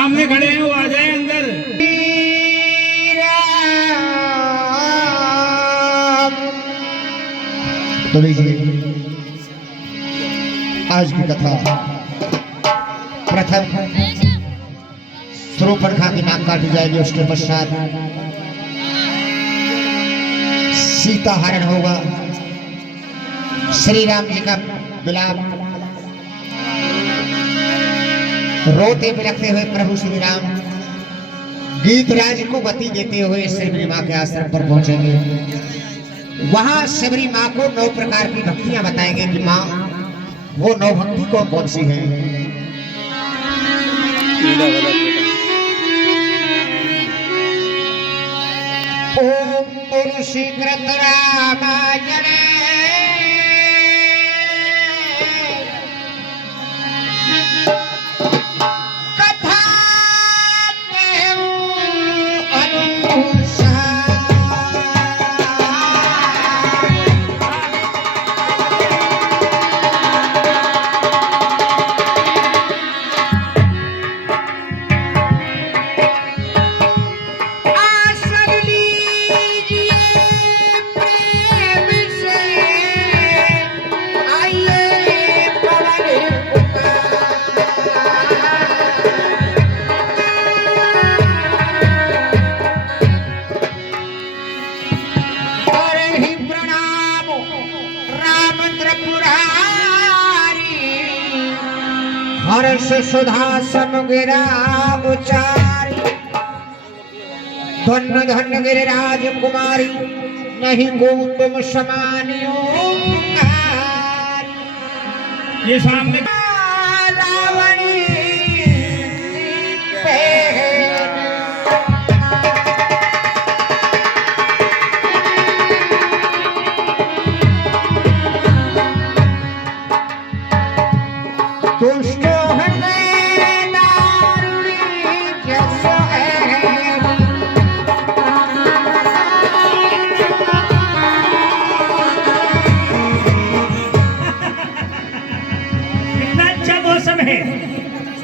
सामने खड़े हैं वो आ जाए अंदर। तो लीजिए आज की कथा। प्रथम सुरूपणखा की नाक काटी जाएगी, उसके पश्चात सीता हरण होगा। श्री राम जी का विलाप रोते बिलखते हुए प्रभु श्री राम गीतराज को गति देते हुए शबरी माँ के आश्रम पर पहुंचेंगे। वहां शबरी माँ को 9 प्रकार की भक्तियां बताएंगे कि माँ वो 9 भक्ति कौन सी है। ओम तुलसी कृत रामायण हर्ष सुधा समगिरा उचारी। धन्य धन्य गिरिराज कुमारी, नहीं को तुम समानियो। ये सामने रावणी दुष्ट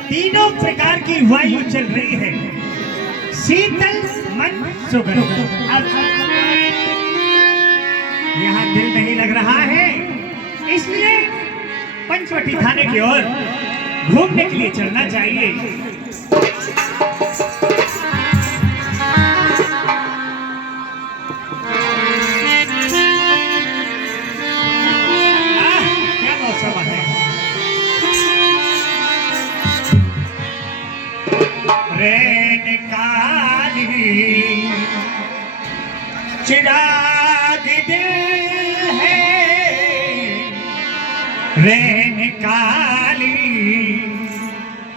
तीनों प्रकार की वायु चल रही है, शीतल मन सुगंध। यहाँ दिल नहीं लग रहा है, इसलिए पंचवटी थाने की ओर घूमने के लिए चलना चाहिए। क्या मौसम है। रैन काली चिराग दिल है, रैन काली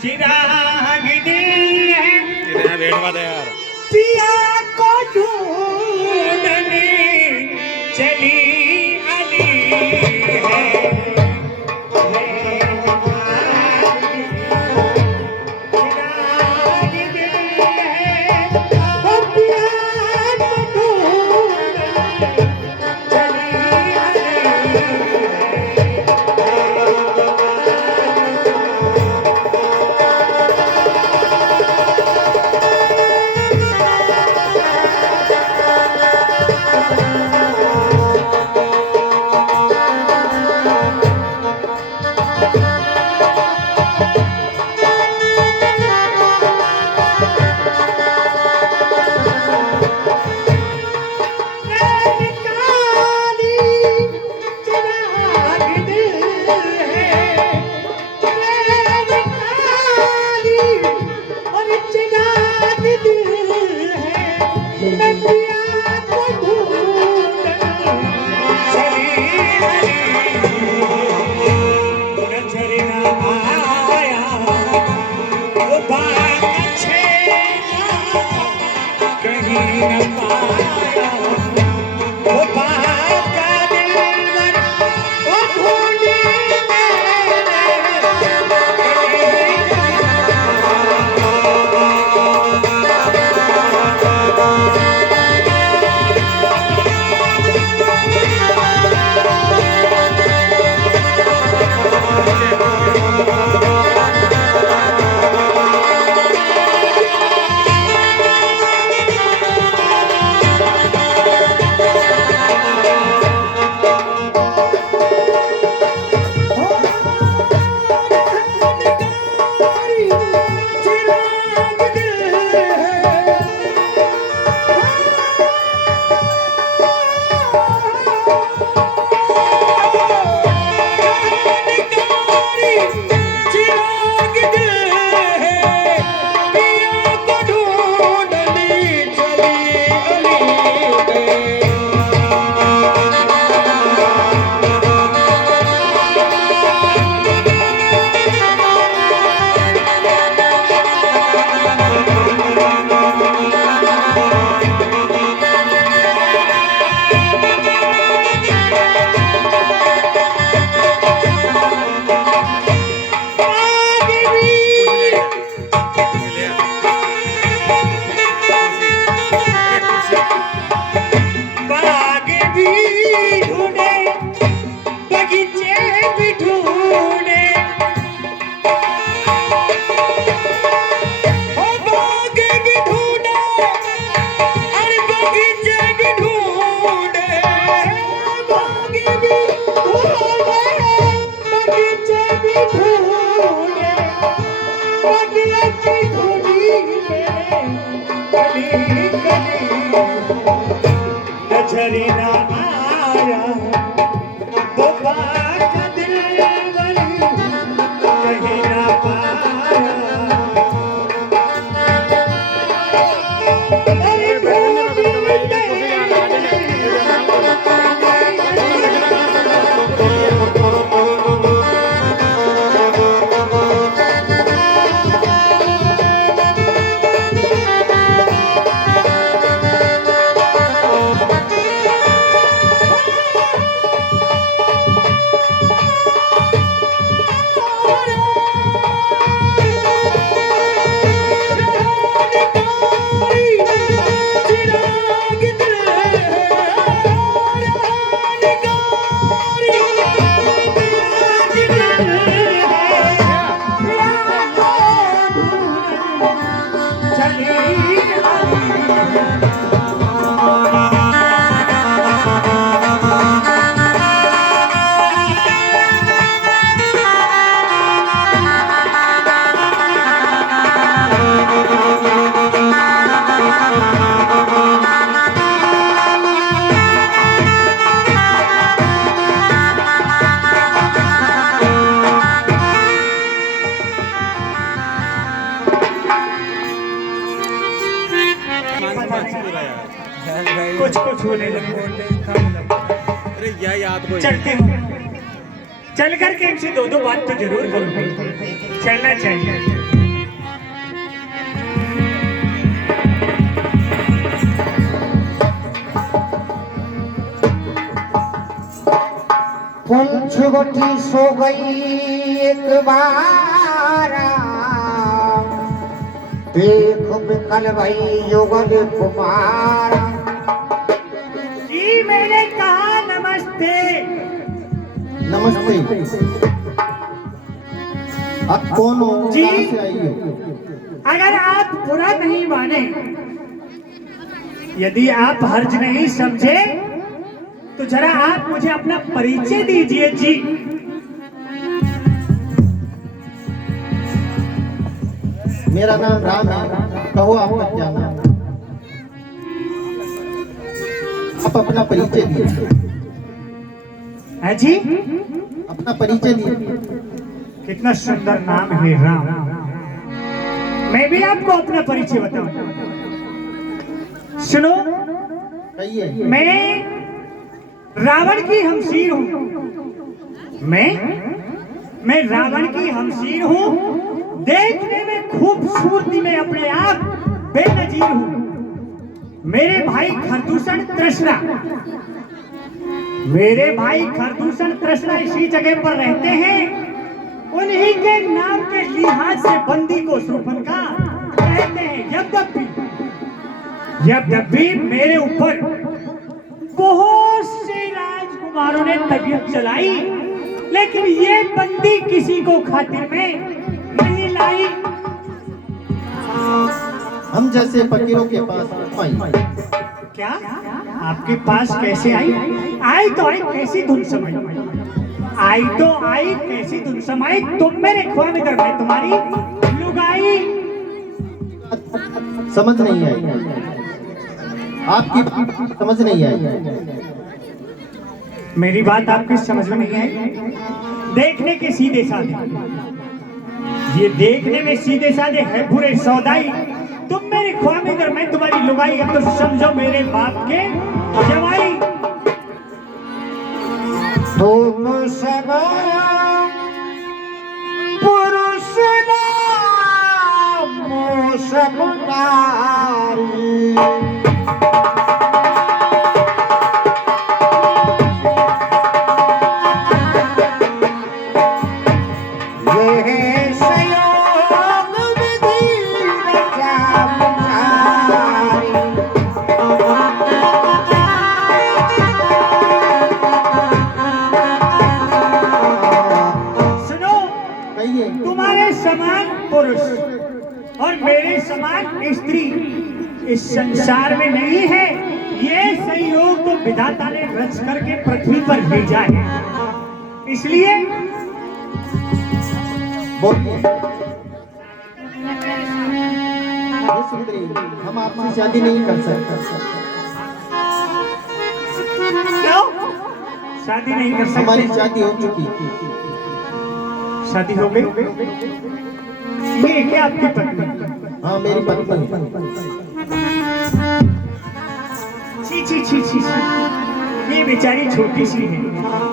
चिराग दिल है। कितना बैठवा दे यार। पिया को ढूंढने चली अली है। नजरी ना आया तो बात दिल वाली कहीं ना पाया। कुछ कुछ होने लगे। अरे या याद को चलते हो, चल करके इनसे दो दो बात तो जरूर करूंगी। चलना चाहिए। पंचवटी सो गई एक बार, देख विकल भई युगल कुमार। जी मैंने कहा नमस्ते। नमस्ते। आप कौन हो? जी। कहाँ से आई हो? अगर आप बुरा नहीं माने, यदि आप हर्ज नहीं समझे, तो जरा आप मुझे अपना परिचय दीजिए जी। मेरा नाम राम है। कहो आपका क्या नाम? आप अपना परिचय दीजिए। है जी? अपना परिचय दीजिए। कितना सुंदर नाम है राम। मैं भी आपको अपना परिचय बताऊं। सुनो, कहिए। मैं रावण की हमशीर हूं। मैं रावण की हमशीर हूं। देखने में खूबसूरती में अपने आप बेनजीर हूं। मेरे भाई खरदूषण तृष्णा, इसी जगह पर रहते हैं। उन्हीं के नाम के लिहाज से बंदी को शूर्पणखा कहते हैं। जब भी मेरे ऊपर बहुत से राजकुमारों ने तबीयत चलाई, लेकिन ये बंदी किसी को खातिर में नहीं लाई। हम जैसे फकीरों के पास आई। क्या आपके पास कैसे आई? आई तो आई कैसी धुन समाई? आई तो आई कैसी धुन समाई? तुम मेरे ख्वाब में मैं तुम्हारी लुगाई। समझ नहीं आई। आपकी समझ नहीं आई। मेरी बात आपकी समझ में नहीं आई? देखने के सीधे साधे, ये देखने में सीधे साधे है बुरे सौदाई। तुम मेरे ख्वाब में अगर मैं तुम्हारी लुगाई, अब तो समझो मेरे बाप के जवाई। तुम सब पुरुष नाम सब नारी। तुम्हारे समान पुरुष और मेरे समान स्त्री इस संसार में नहीं है। ये संयोग तो विधाता ने रच करके पृथ्वी पर भेजा है। इसलिए ये सुंदरी, हम आपसे शादी नहीं कर सकते। क्यों शादी नहीं कर हमारी सकते? शादी हो चुकी। शादी हो गई? ये क्या आपकी पत्नी? हाँ, मेरी पत्नी। छी छी छी छी छी। ये बेचारी छोटी सी है।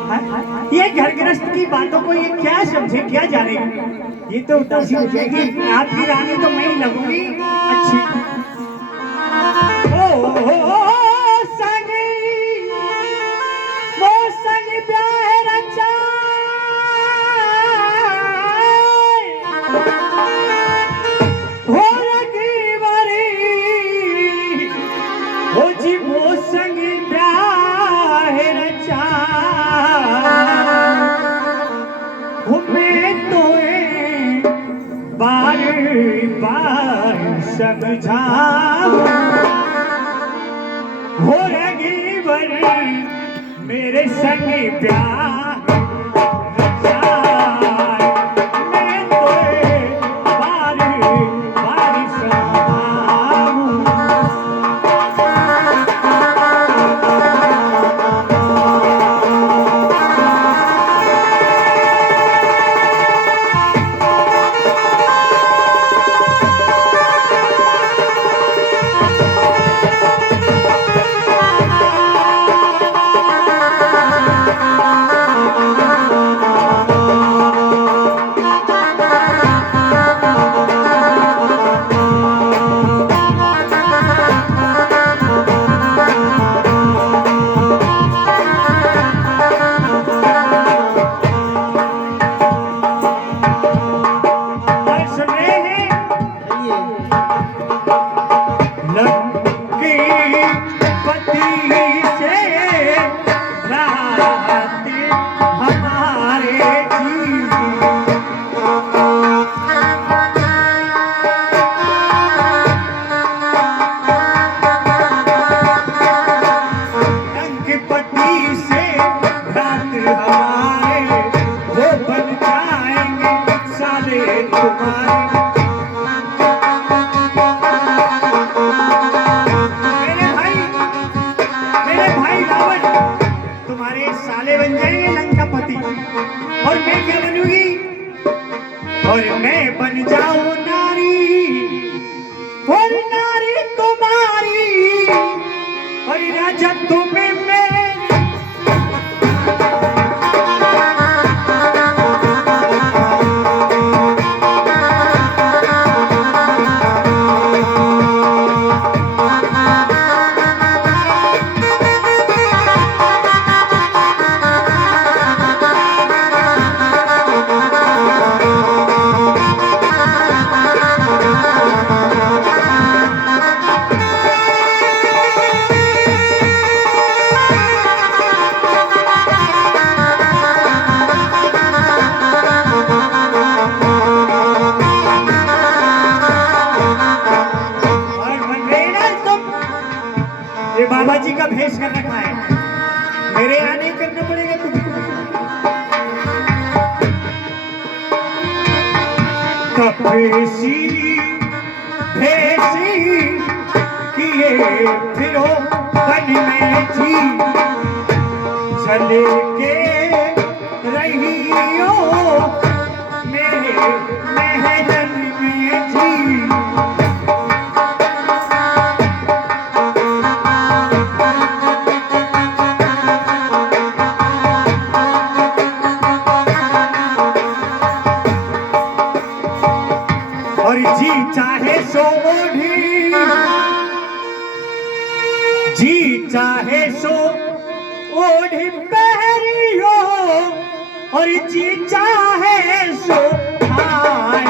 हाँ? ये घर गृहस्थ की बातों को ये क्या समझे, क्या जाने? ये तो उदासी हो जाएगी। आपकी रानी तो मैं ही लगूंगी अच्छी। ओ संगी, वो संग ब्याह रचा, हो लगी बरी, हो जी वो संग ब्याह रचा, हो मैं तो बार बार समझाऊं, हो लगी बरी मेरे संग ब्याह रचा, मैं तो बार बार समझाऊं। और सुन रहे हैं? ये लकी पति से रात हमारे जीवन, लकी पति से रात हमारे वो बन जाएंगे साले तुम्हारे। मेरे भाई रावण तुम्हारे साले बन जाएंगे लंकापति, और मैं क्या बनूंगी? और मैं बन जाऊं नारी, और नारी तुम्हारी, और राजा तुम्हें मेरे। और बन रहे ना तुम, ये बाबा जी का भेष कर रखा है, मेरे यहाँ नहीं करना पड़ेगा तुमको। कपेशी भेषी किए फिरो बन में जी, चले के रहियो मेरे महल में जी। और जी चाहे सो ओढ़ी, जी चाहे सो ओढ़ी पहरियो, और जी चाहे सो खाए।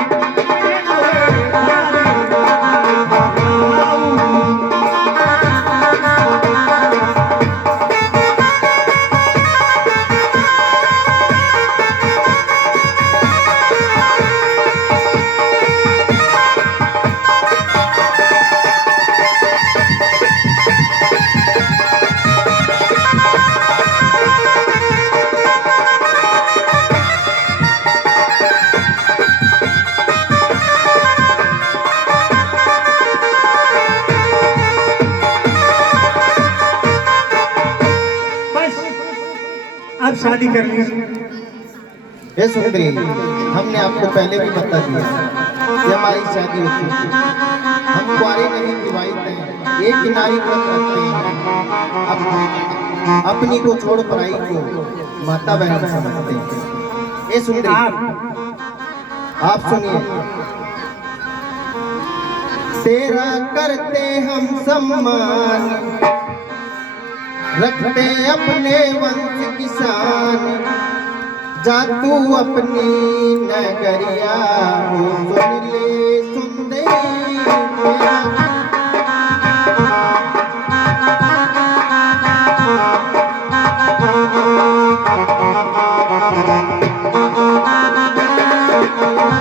शादी कर लीजिए। हे सुंदरी, हमने आपको पहले भी बता दिया कि हमारी शादी हो चुकी है। हम कुंवारे नहीं विवाहित हैं, एक ही नारी व्रत रखते हैं। अब अपनी को छोड़ पराई को माता बहन समझते हैं। हे सुंदरी, आप सुनिए। तेरा करते हम सम्मान, रखते अपने वंश किसान, जा तू अपनी नगरिया हो सुन ले सुंदरी तेरा।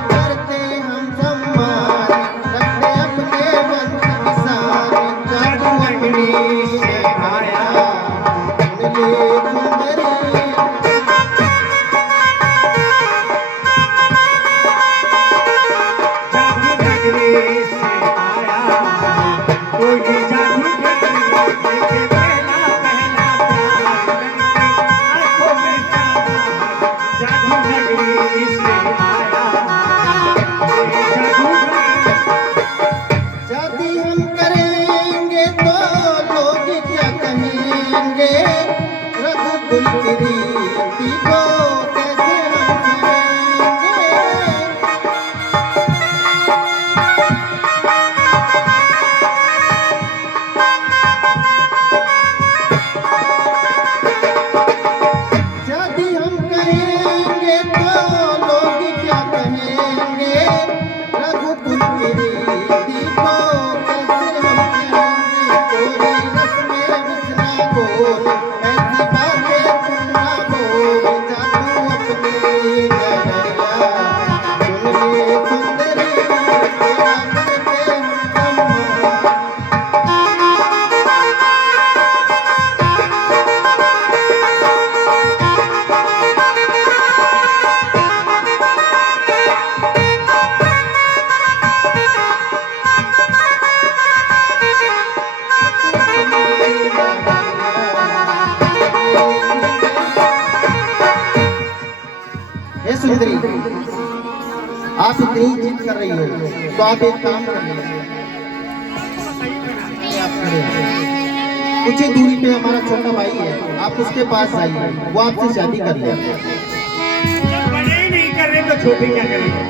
करते हम सम्मान, रखते अपने वंश किसान, जा तू अपनी नगरिया सुन ले सुंदरी। शादी हम करेंगे तो लोग क्या कहेंगे, रघुकुल की रीति को कैसे हम सहेंगे। शादी हम करेंगे तो लोग क्या कहेंगे, रघुकुल की रीति को कैसे हम सहेंगे। कोई रस्में बिसना बोल, ऐसी बातें तू ना बोल, जा तू अपनी नगरिया सुन ले सुंदरी तेरा करते हम सम्मान। हे सुंदरी, आप इतनी जिद कर रही हो तो आप एक काम कर लीजिए। आप खड़े हो। कुछ ही दूरी पे हमारा छोटा भाई है, आप उसके पास जाइए, वो आपसे शादी कर ले। जब बड़े ही नहीं कर रहे तो छोटे क्या करेंगे?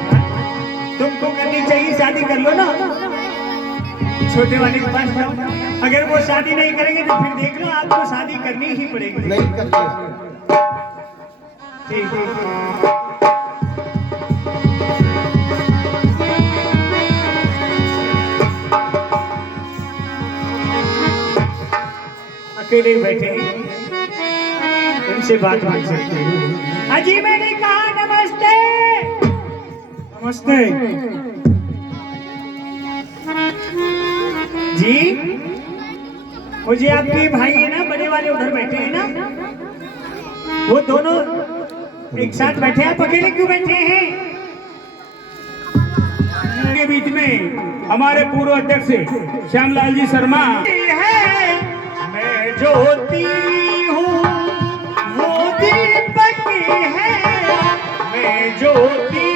तुमको करनी चाहिए, शादी कर लो ना छोटे वाले के पास जाओ। अगर वो शादी नहीं करेंगे तो फिर देख लो, आपको शादी करनी ही पड़ेगी। नहीं कर ले। ठीक है। अकेले ही बैठे हैं, इनसे बात मान सकते हैं। अजी मैंने कहा नमस्ते। नमस्ते जी। मुझे आपके भाई है ना, बड़े वाले उधर बैठे हैं ना, वो दोनों एक साथ बैठे हैं, आप अकेले क्यों बैठे हैं? के बीच में हमारे पूर्व अध्यक्ष श्यामलाल जी शर्मा है मैं ज्योति हूँ, वो दीपक है। मैं ज्योति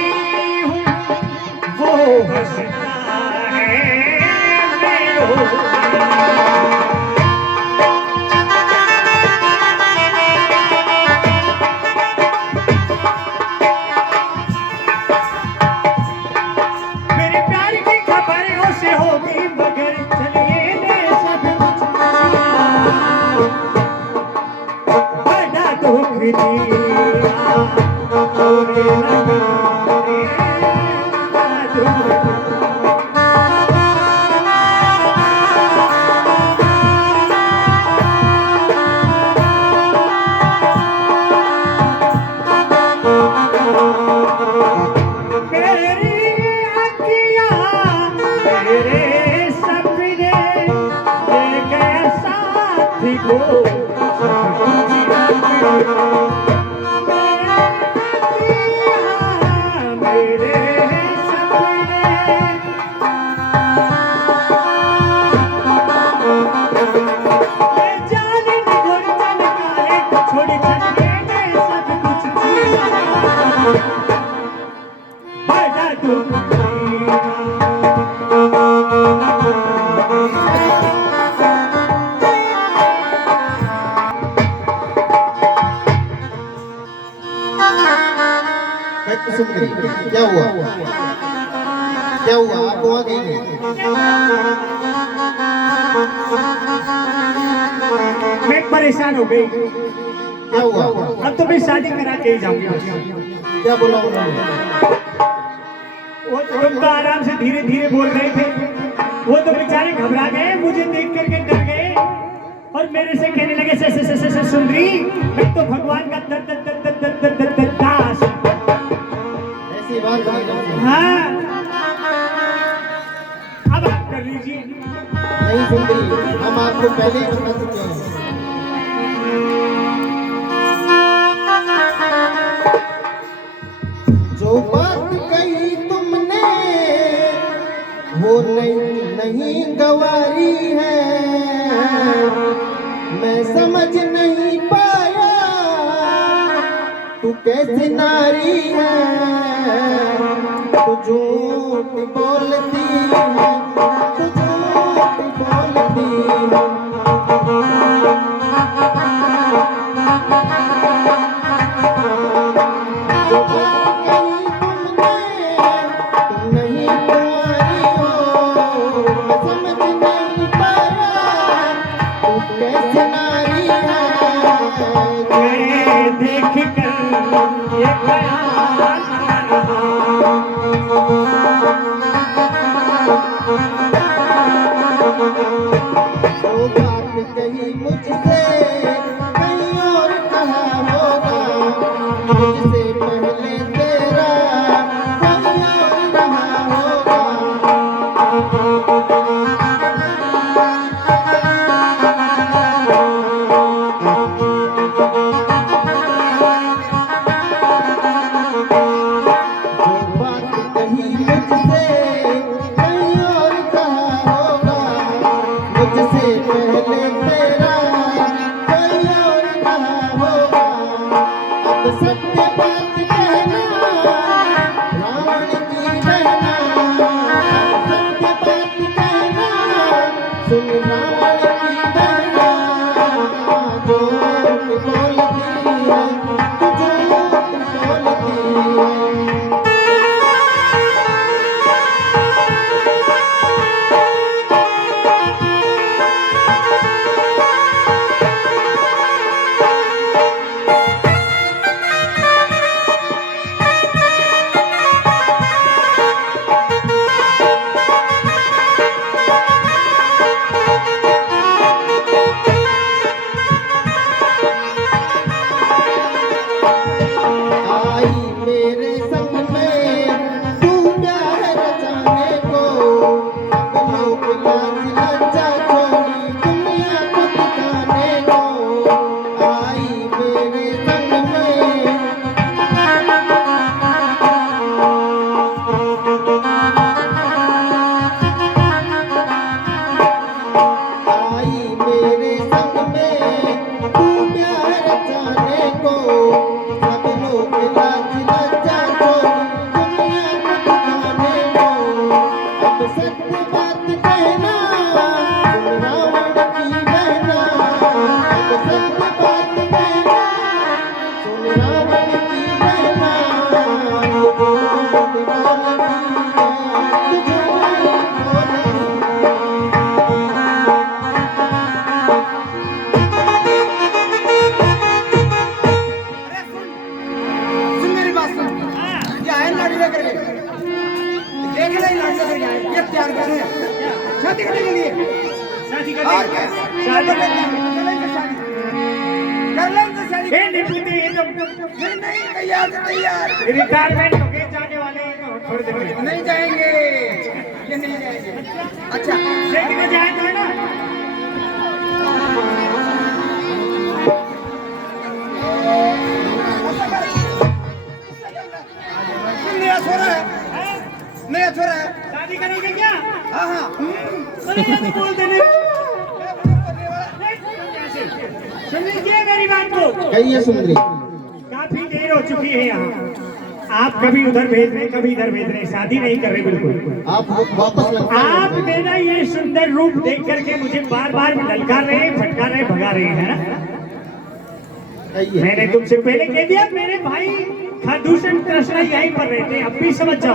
हूँ, वो हंसता है। मैं ज्योति मेरे प्यार की खबर उसे होगी, मगर चलिए ले सदमा बड़ा दुख दिया तोरे लगा रे, बड़ा दुख मेरी अखियाँ मेरे सपने ले गए साथी को। मेरे सपने जाने गुरजन का एक छोड़ छड़ने में सुंदरी, क्या हुआ? क्या हुआ? आप वहाँ गई नहीं? मैं परेशान हो गई। क्या हुआ? अब तो मैं शादी करा के ही जाऊंगी। क्या बोला उन्होंने? वो तो आराम से धीरे धीरे बोल रहे थे। वो तो बेचारे घबरा गए, मुझे देख करके डर गए और मेरे से कहने लगे से सुंदरी, मैं तो भगवान का दास। ऐसी बात नहीं करते। हाँ, अब आप कर लीजिए। नहीं सुंदरी, हम आपको पहले ही बता चुके हैं। जो बात कही तुमने वो नहीं गवारी है, मैं समझ नहीं पाया तू कैसी नारी है, तू झूठ बोलती है, तू झूठ बोलती है। जो बात कही तुमने, तुम नहीं कुंवारी हो, मैं समझ नहीं पाया तू कैसी नारी है। मैं देख कर ये ख्याल जो बात कही मुझसे कहीं और कहा होगा, मुझसे पहले तेरा कहीं और रहा होगा। जो बात कही मुझसे कहीं और कहा होगा, मुझसे पहले तेरा कोई और कहा होगा। अब सत्य बात कहना रावण की बहना, अब सत्य बात कहना सुन रावण की बहना। झूठ बोलती है, तू झूठ बोलती है। आई मेरे संग में तू प्यार रचाने को, सब लोग लाज लज्जा छोड़ी दुनिया को दिखाने को। आई मेरे संग में, आई मेरे संग में तू प्यार रचाने को, सब लोग लाज लज्जा छोड़ी दुनिया को दिखाने को। अब सत्य बात कहना सुन रावण की बहना, अब सत्य बात कहना सुन रावण की बहना। तू झूठ बोलती है, तू झूठ बोलती है। सुन मेरी बात सुन। क्या है लाड़ी लेकर के? देख ले लाड़ी लेकर के आए। ये प्यार कर रहे हैं शादी करने के लिए। शादी और कर क्या? शादी कर लेंगे शादी। कर लेंगे शादी। ए निपटी ये तो नहीं नहीं तैयार से तैयार। रिटायरमेंट हो गए जाने वाले हैं, तो थोड़ी देर में नहीं जाएंगे, ये नहीं जाएंगे। अच्छा देखने जाए तो है ना। नया छोरा है, नया छोरा है। शादी करेंगे क्या? हाँ हाँ। अरे ये तो बोल देने। सुन लीजिए मेरी बात को। कहिए सुंदरी। काफी देर हो चुकी है यहाँ। आप कभी उधर भेज रहे, कभी इधर भेज रहे, शादी नहीं कर रहे बिल्कुल। आप वापस लगते हैं। आप मेरा ये सुंदर रूप देख करके मुझे बार बार ललकार रहे, फटकार रहे, भगा रहे हैं ना। कहिए। मैंने तुमसे पहले कह दिया मेरे भाई खरदूषण कृष्णा यहीं पर रहते, अब भी समझ जाओ।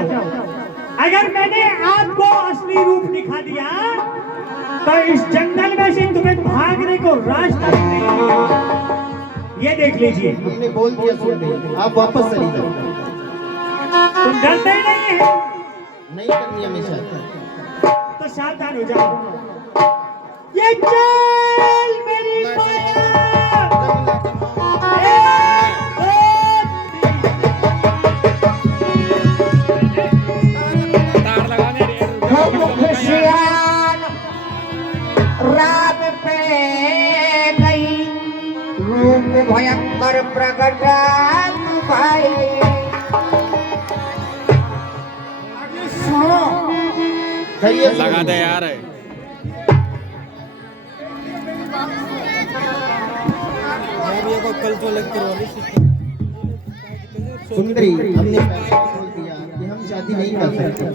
अगर मैंने आपको असली रूप दिखा दिया तो इस जंगल में से तुम्हें भागने को रास्ता नहीं मिलेगा। ये देख लीजिए। हमने बोल दिया सुंदरी, आप वापस चली जाओ। तुम डरते ही नहीं है नहीं करनी हमेशा। तो सावधान हो जाओ। ये चल मेरी माया। एक, दो, तीन। खुशियार रात पे गई, रूप भयंकर प्रकट भाई। कहिए लगा दे यार। सुंदरी, हमने पहले बोल दिया कि हम शादी नहीं कर सकते।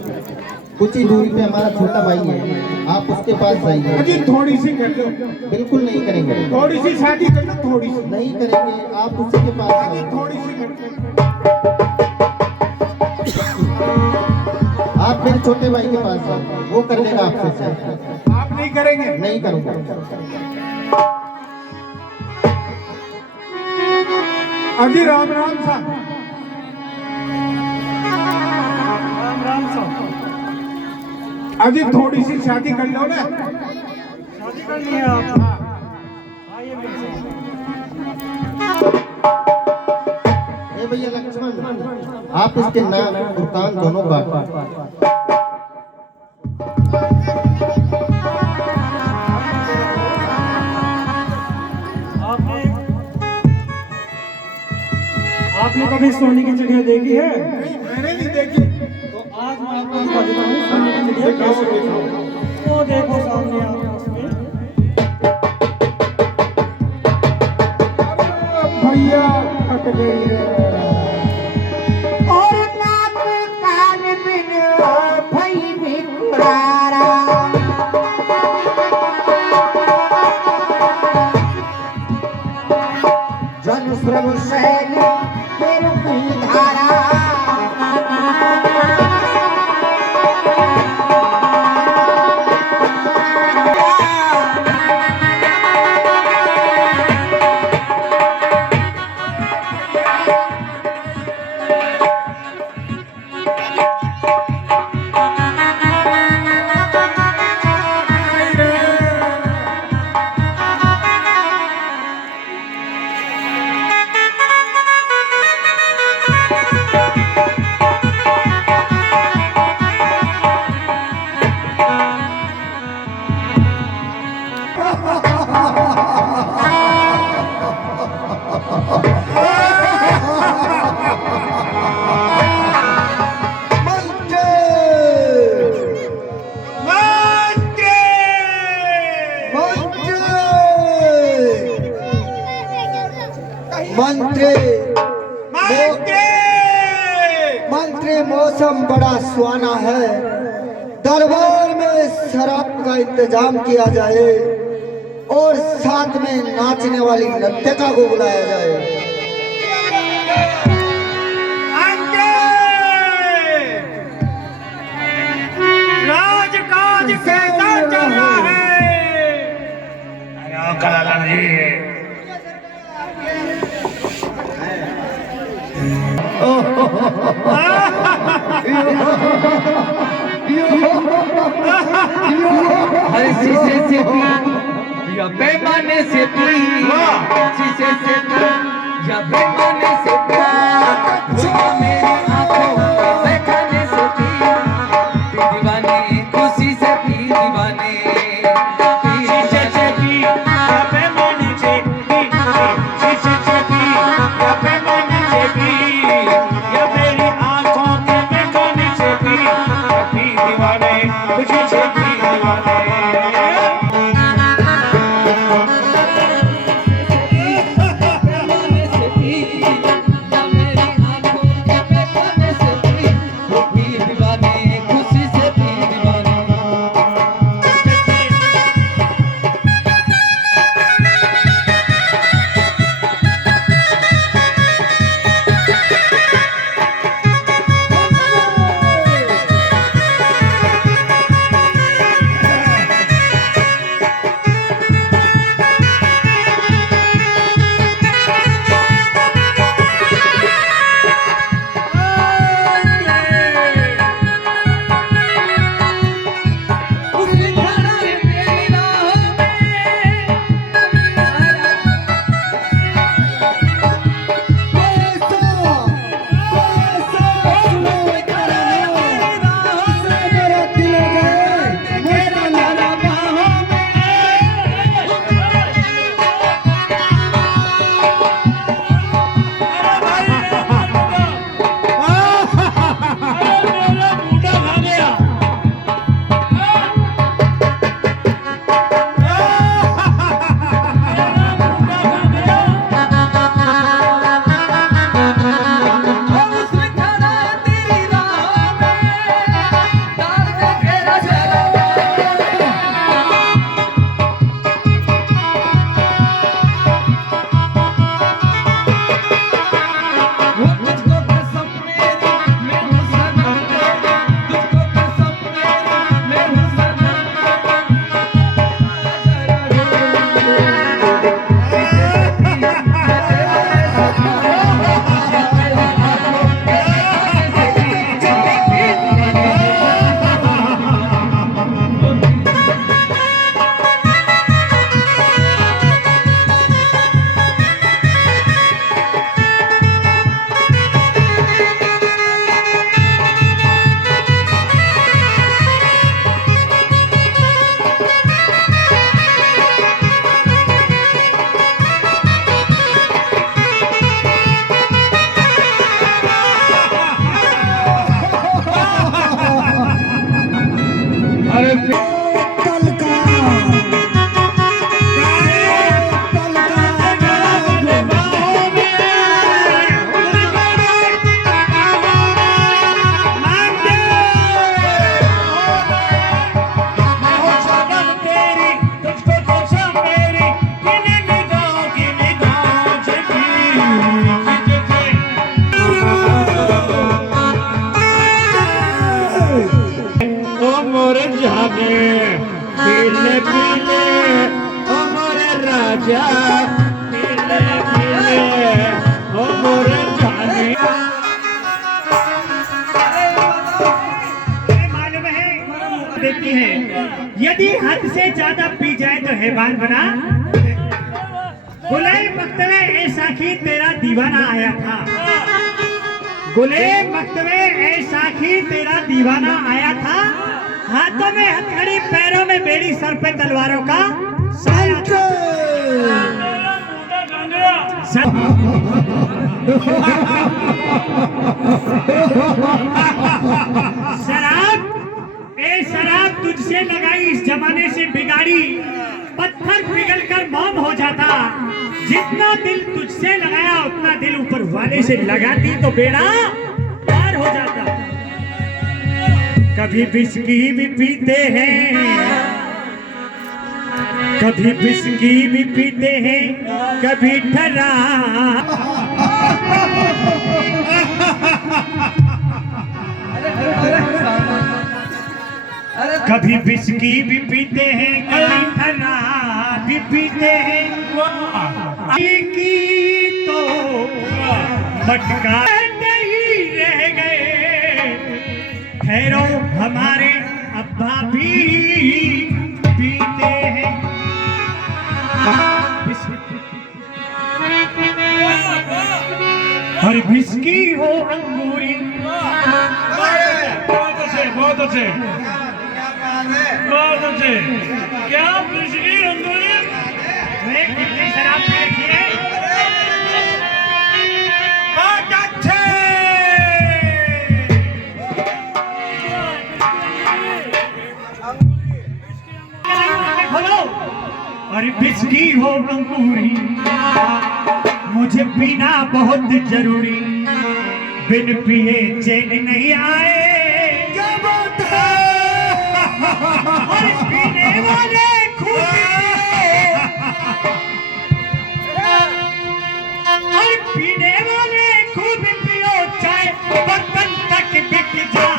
कुछ ही दूरी पे हमारा छोटा भाई है, आप उसके पास जाइए। अजी थोड़ी सी कर लो, बिल्कुल नहीं करेंगे, थोड़ी सी शादी कर लो, थोड़ी सी नहीं करेंगे। आप उसी के पास अजी जाओ। थोड़ी सी कर लो। आप मेरे छोटे भाई के पास जाओ, वो कर देगा आपसे शादी। आप नहीं करेंगे? नहीं करूँगा। अजी राम राम सा, राम राम साहब। अजी थोड़ी सी शादी कर लो ना। शादी करनी है आप? आइए मेरे साथ। ए भैया लक्ष्मण, आप इसके नाक और कान दोनों काटो। आपने कभी सोने की चिड़िया देखी है? नहीं, मैंने नहीं देखी। तो आज मैं आपको दिखा देता हूँ सोने की चिड़िया कैसे देखो। वो देखो सामने आप उसमें। भैया कट गई रे। और नाक कान बिन भई भिखारा। जन श्रम शैल फिर की धारा। मंत्री, मौसम बड़ा सुहाना है। दरबार में शराब का इंतजाम किया जाए और साथ में नाचने वाली नर्तका को बुलाया जाए। राजकाज कैसा चल रहा है? कलाकार जी, शीशे से पी या पैमाने से पी, शीशे से पी या पैमाने से पी, मेरी आंखों के बहकाने से पी दीवाने, खुशी से पी दीवाने, शीशे से पी या पैमाने से पी, शीशे से पी या पैमाने से पी, या मेरी आंखों के बहकाने से पी दीवाने, खुशी से पी दीवाने। पीले पीले ओ मोरे राजा पीले पीले ओ मोरे जाने। मालूम है देती है यदि हद से ज्यादा पी जाए तो हैवान बना। गुले मकतबे ए साखी तेरा दीवाना आया था। गुले मकतबे ए साखी तेरा दीवाना आया था। हाथों में हथकड़ी पैरों में बेड़ी सर पे तलवारों का साया था। शराब ए शराब तुझसे लगाई इस जमाने से बिगाड़ी। पत्थर पिघल कर मोम हो जाता। जितना दिल तुझसे लगाया उतना दिल ऊपर वाले से लगाती तो बेड़ा पार हो जाता। कभी बिस्की भी पीते हैं कभी बिस्की भी पीते हैं कभी ठरा। कभी बिस्की भी पीते हैं कभी ठरा भी पीते हैं। की तो मटका नहीं रह गए। ठहरो हमारे अब्बा भी पीते हैं। और बिस्की हो अंगूरी। बहुत अच्छे बहुत अच्छे बहुत अच्छे। क्या बिस्की अंगूरी कितनी शराब पी रखी है। बहुत अच्छे। खोलो और बिस्की हो अंगूरी। मुझे पीना बहुत जरूरी। बिन पिए चैन नहीं आए। क्या बात है। और पीने वाले खूब और पीने वाले खूब पियो चाय बर्तन तक बिक जा।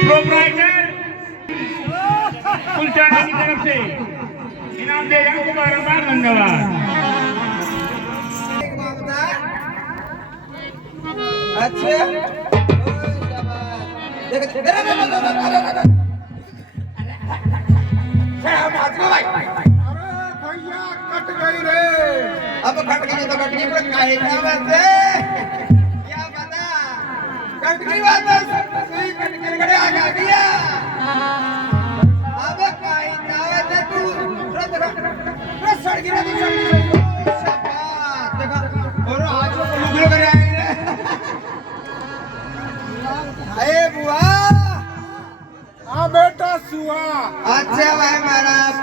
प्रोप्राइटर कुलचाना की तरफ से इनाम दे आपको बारंबार धन्यवाद। अच्छे भैया कट गई रे। अब कट गई तो कट गई पर काहे क्या बात है। क्या बता कट गई बात है। सुई कट के गड़े आ गया। अब काहे क्या बात है। तू रद सड़ गिरा तू सड़ गिरा। शाबाश देखा और आज लुगड़े करे आए रे। अरे बुआ हाँ बेटा सुआ। अच्छा भाई महाराज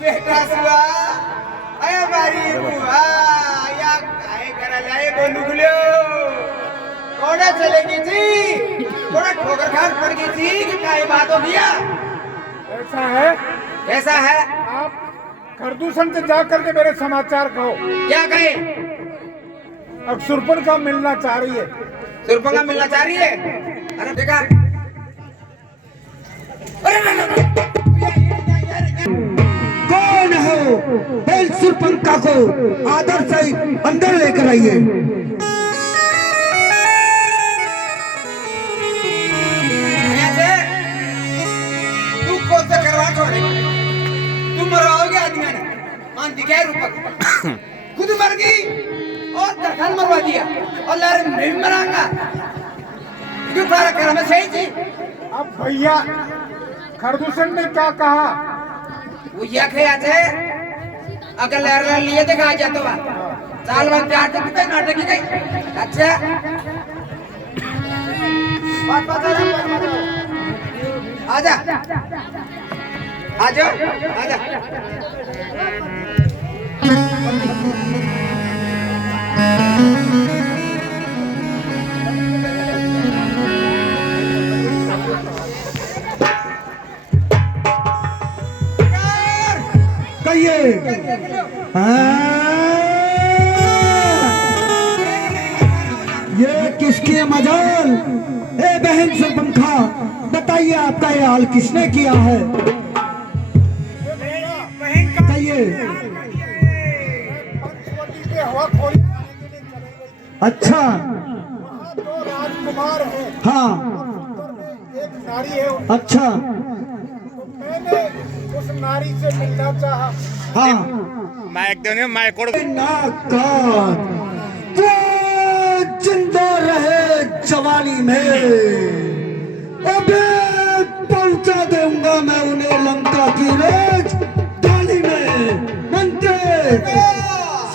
बेटा सुआ। अरे मारी बुआ या काहे करा लाए बोलू गुलियो। कोड़ा चलेगी थी कोड़ा ठोकर खान पड़ गई थी कि काहे बात हो गया। ऐसा है कैसा है। आप खरदूषण से जा करके मेरे समाचार कहो। क्या कहे। अब सुरपन का मिलना चाह रही है। सुरपंगा मिलना चाह रही है। अरे देखा अरे कौन हो बैल सुरपंखा को आदर से अंदर लेकर आइए। ऐसे तू कौन सा करवा छोड़े। तुम मरवाओगे आदमी ने मान दिखाए रूपक खुद मर गई और तरखान मरवा दिया और लारे मैं भी मरांगा। क्यों तारा कर हमें सही थी। अब भैया खरदूषण ने क्या कहा उया खे आते अगर लहर लिए देखा आ जातो बा साल भर प्यार तो कितने नाटक की गई अच्छा बात बता आजा आजा आजा कहिए ये किसकी मजाल? ए बहन से पंखा, बताइए आपका ये हाल किसने किया है? कहिए। अच्छा दो राजकुमार हैं, हाँ एक नारी है। अच्छा मैंने उस नारी से मिलना चाहा। हाँ नाकार वो जिंदा रहे जवानी में, अबे पहुंचा दूंगा मैं उन्हें लंका की राजधानी में। मंत्री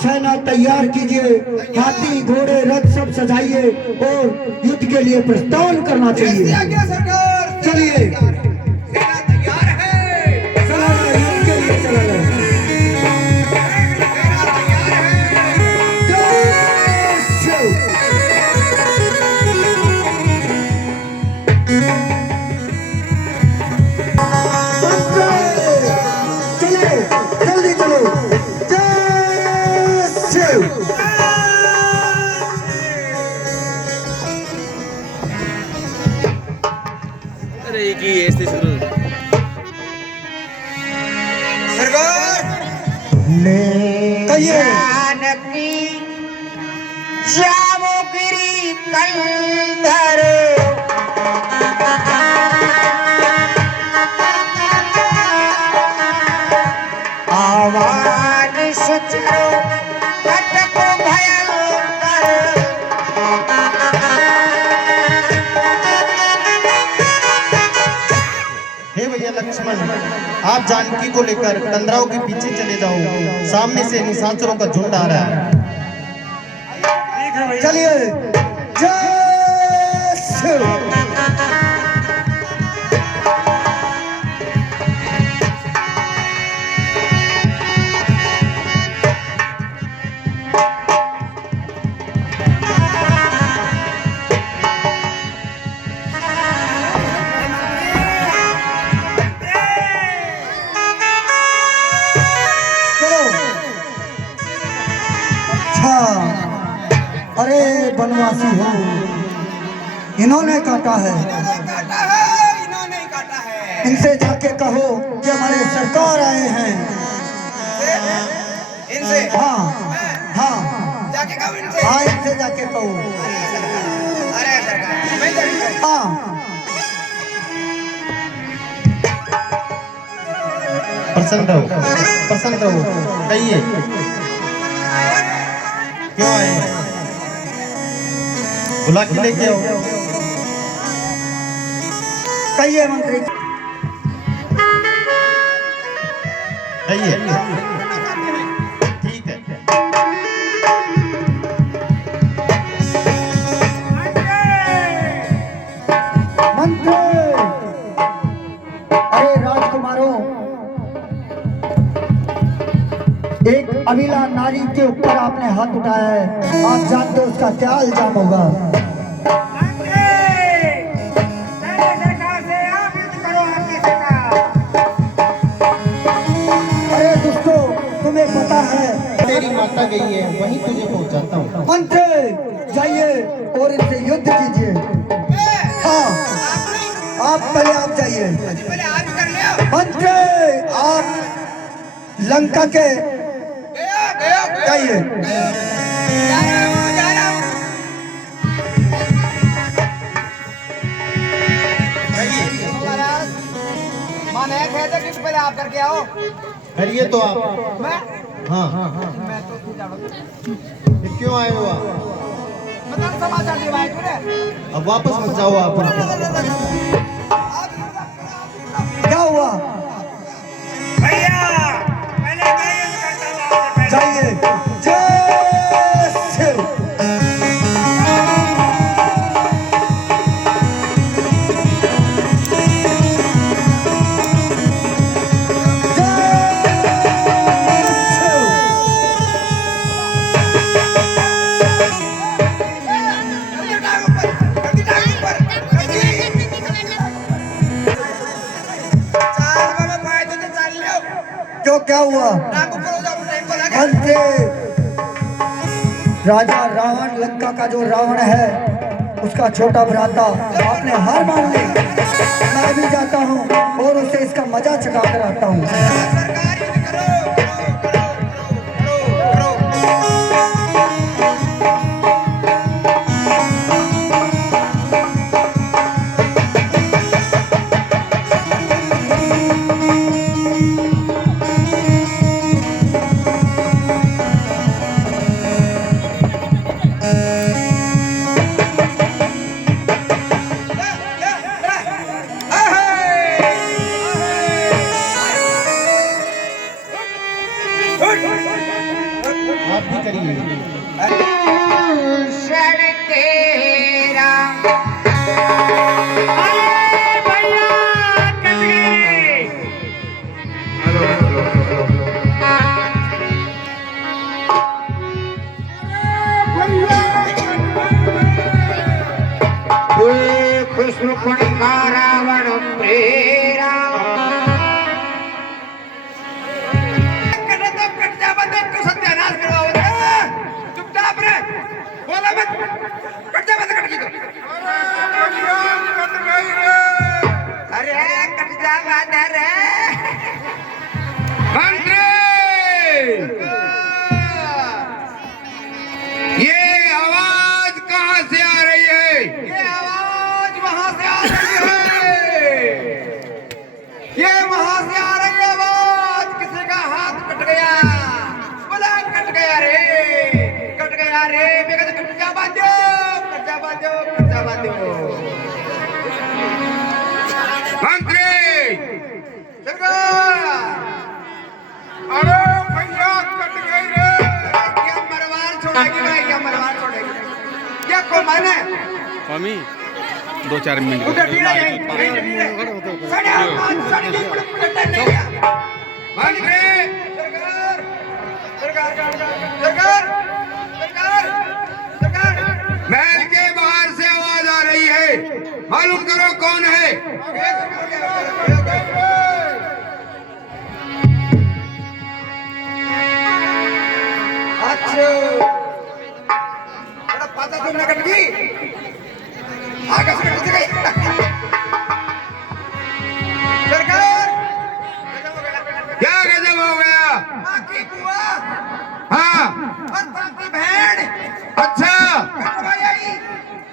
सेना तैयार कीजिए, हाथी घोड़े रथ सब सजाइए और युद्ध के लिए प्रस्थान करना चाहिए। चलिए चला जाए, युद्ध के लिए चला जाए। जल्दी चलो। अरे की ऐसे शुरू कहिए। जानकी श्यामगिरी कंधर आवाज सुचरो कटक भयंकर। हे भैया लक्ष्मण, आप जानकी को लेकर कंदराओं के पीछे चले जाओ, सामने से निशाचरों का झुंड आ रहा है। चलिए जय शिव। अरे बनवासी हो, इन्होंने काटा है। इन्होंने ही काटा है। इनसे जाके कहो कि हमारे सरकार आए हैं। इनसे हाँ हाँ जाके कहो इनसे। हाँ इनसे जाके कहो। अरे सरकार मैं जाके हाँ प्रसन्न रहो, कहिए क्यों आए? बुला के लेके आओ। कहिए मंत्री। कहिए ठीक है। मंत्री, अरे राजकुमारों, एक अबीला नारी के ऊपर आपने हाथ उठाया है, आप जानते हो उसका क्या इल्जाम होगा? अरे दोस्तों, तुम्हें पता है तेरी माता गई है, वहीं तुझे पहुंचाता हूँ। मंत्री जाइए और इनसे युद्ध कीजिए। हाँ आप पहले आप जाइए। पहले आज कर लिया। मंत्री आप लंका के जाइए। जा रहा हूँ। महाराज माने कहते कि पहले आप करके आओ। करिए तो आप। मैं हाँ मैं तो तू जानो। फिर क्यों आए हो आप? मतलब समाचार दिवाए तूने। अब वापस मत जाओ आप। क्या हुआ भैया जाइए। जय शिव। क्यों, क्या हुआ? मंत्री, राजा रावण, लंका का जो रावण है उसका छोटा भ्राता, आपने हार मान ली। मैं भी जाता हूँ और उसे इसका मजा चखा कर आता हूँ। आप भी करिए। अरे भैया कट गए। कृष्ण का रावण प्रेरा सत्यानाश करवाओ। चुपचाप रहे, बोला मत, कट जा, कट की तो। अरे कट जा बादर मंत्री, ये आवाज कहाँ से आ रही है? ये आवाज वहां से आ रही है। ये वहां से आ रही है आवाज। किसी का हाथ कट गया, बोला कट गया रे, कट गया रे। मैं कहता कट जा बांधो, कट जा बांधो, कट जा बांधो। मंत्री, सरकार, अरे भैया कट गई रे। क्या मरवार छोड़ेगी भाई, क्या मरवार छोड़ेगी? क्या को माने? स्वामी 2-4 मिनट उधर ढीला यहीं, यहीं ढीले। सड़ा मार, सड़ी पलट नहीं गया। मंत्री, सरकार, सरकार, सरकार, सरकार, सरकार। महल के बाहर से आवाज आ रही है, मालूम करो कौन है? अच्छा, बड़ा पाता तुमने कट गई, आगे से कट गई। सरकार, क्या गजब हो गया? माँ की बुआ हाँ, और बाप की बहन अच्छा, कटवाई आई,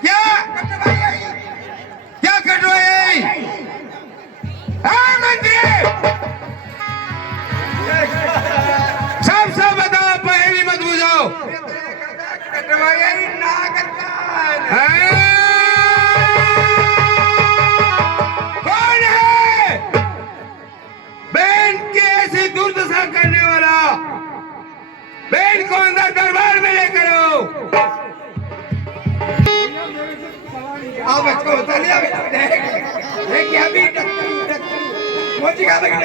क्या कटवाई आई। क्या कटवाई? हाँ मंत्री, सब बताओ, पहली मत बुझाओ। कटवाई आई नागरकान। कौन है बहन की ऐसी दुर्दशा करने वाला? बहन को अंदर दरबार में लेकर आओ। अब इसको उतार लिया, देख क्या भी मोची का लगी।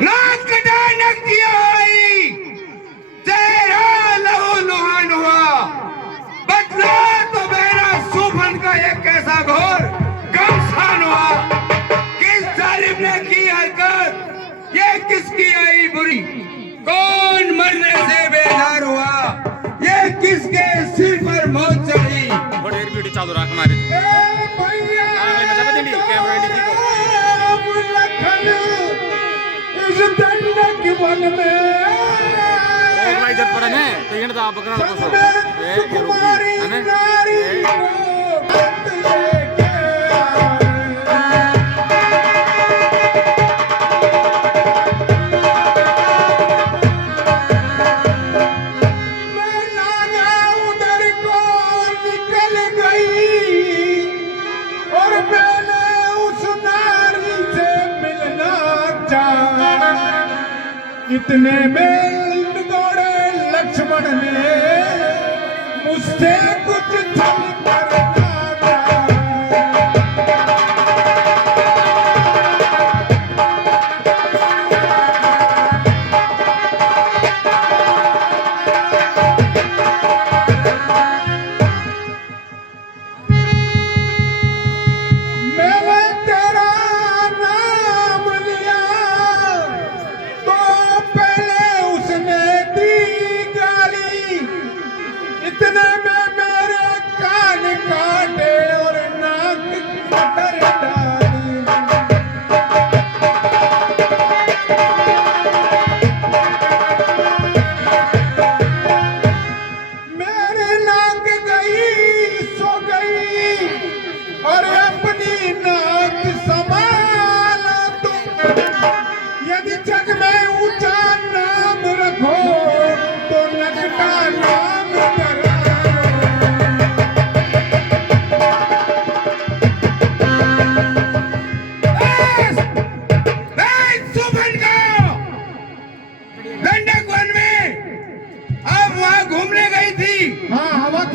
नाक कटा नक किया होई, चेहरा लहू लुहान हुआ, बदला तो मेरा सुफन का एक कैसा घोर गमसान हुआ। किस जालिम ने की हरकत, ये किसकी आई बुरी? कौन मरने से बेजार हुआ, ये किसके सिर पर मौत चढ़ी? थोड़ी वीडियो चालू रख मारे ऑर्गेनाइजर पर है तो ये तो आप बकरा को ये रुकी है ना मैं नागा उधर को निकल इतने में दौड़े लक्ष्मण ने मुझसे कुछ छल करना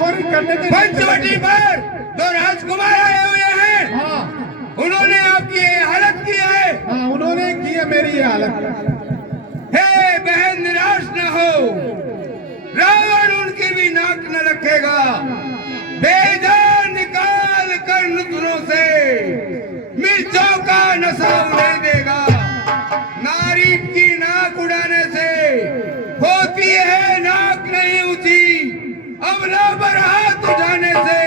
पंचवटी पर दो राजकुमार आए हुए हैं। हाँ उन्होंने आपकी ये हालत की है। हाँ उन्होंने की है मेरी ये हालत। हे बहन निराश न हो, रावण उनकी भी नाक न रखेगा। बेजान निकाल कर नुतनों से मिर्चों का नशा उन्हें देगा। नारी की नाक उड़ाने से होती है नाक नहीं ऊंची, अबला पर हाथ उठाने से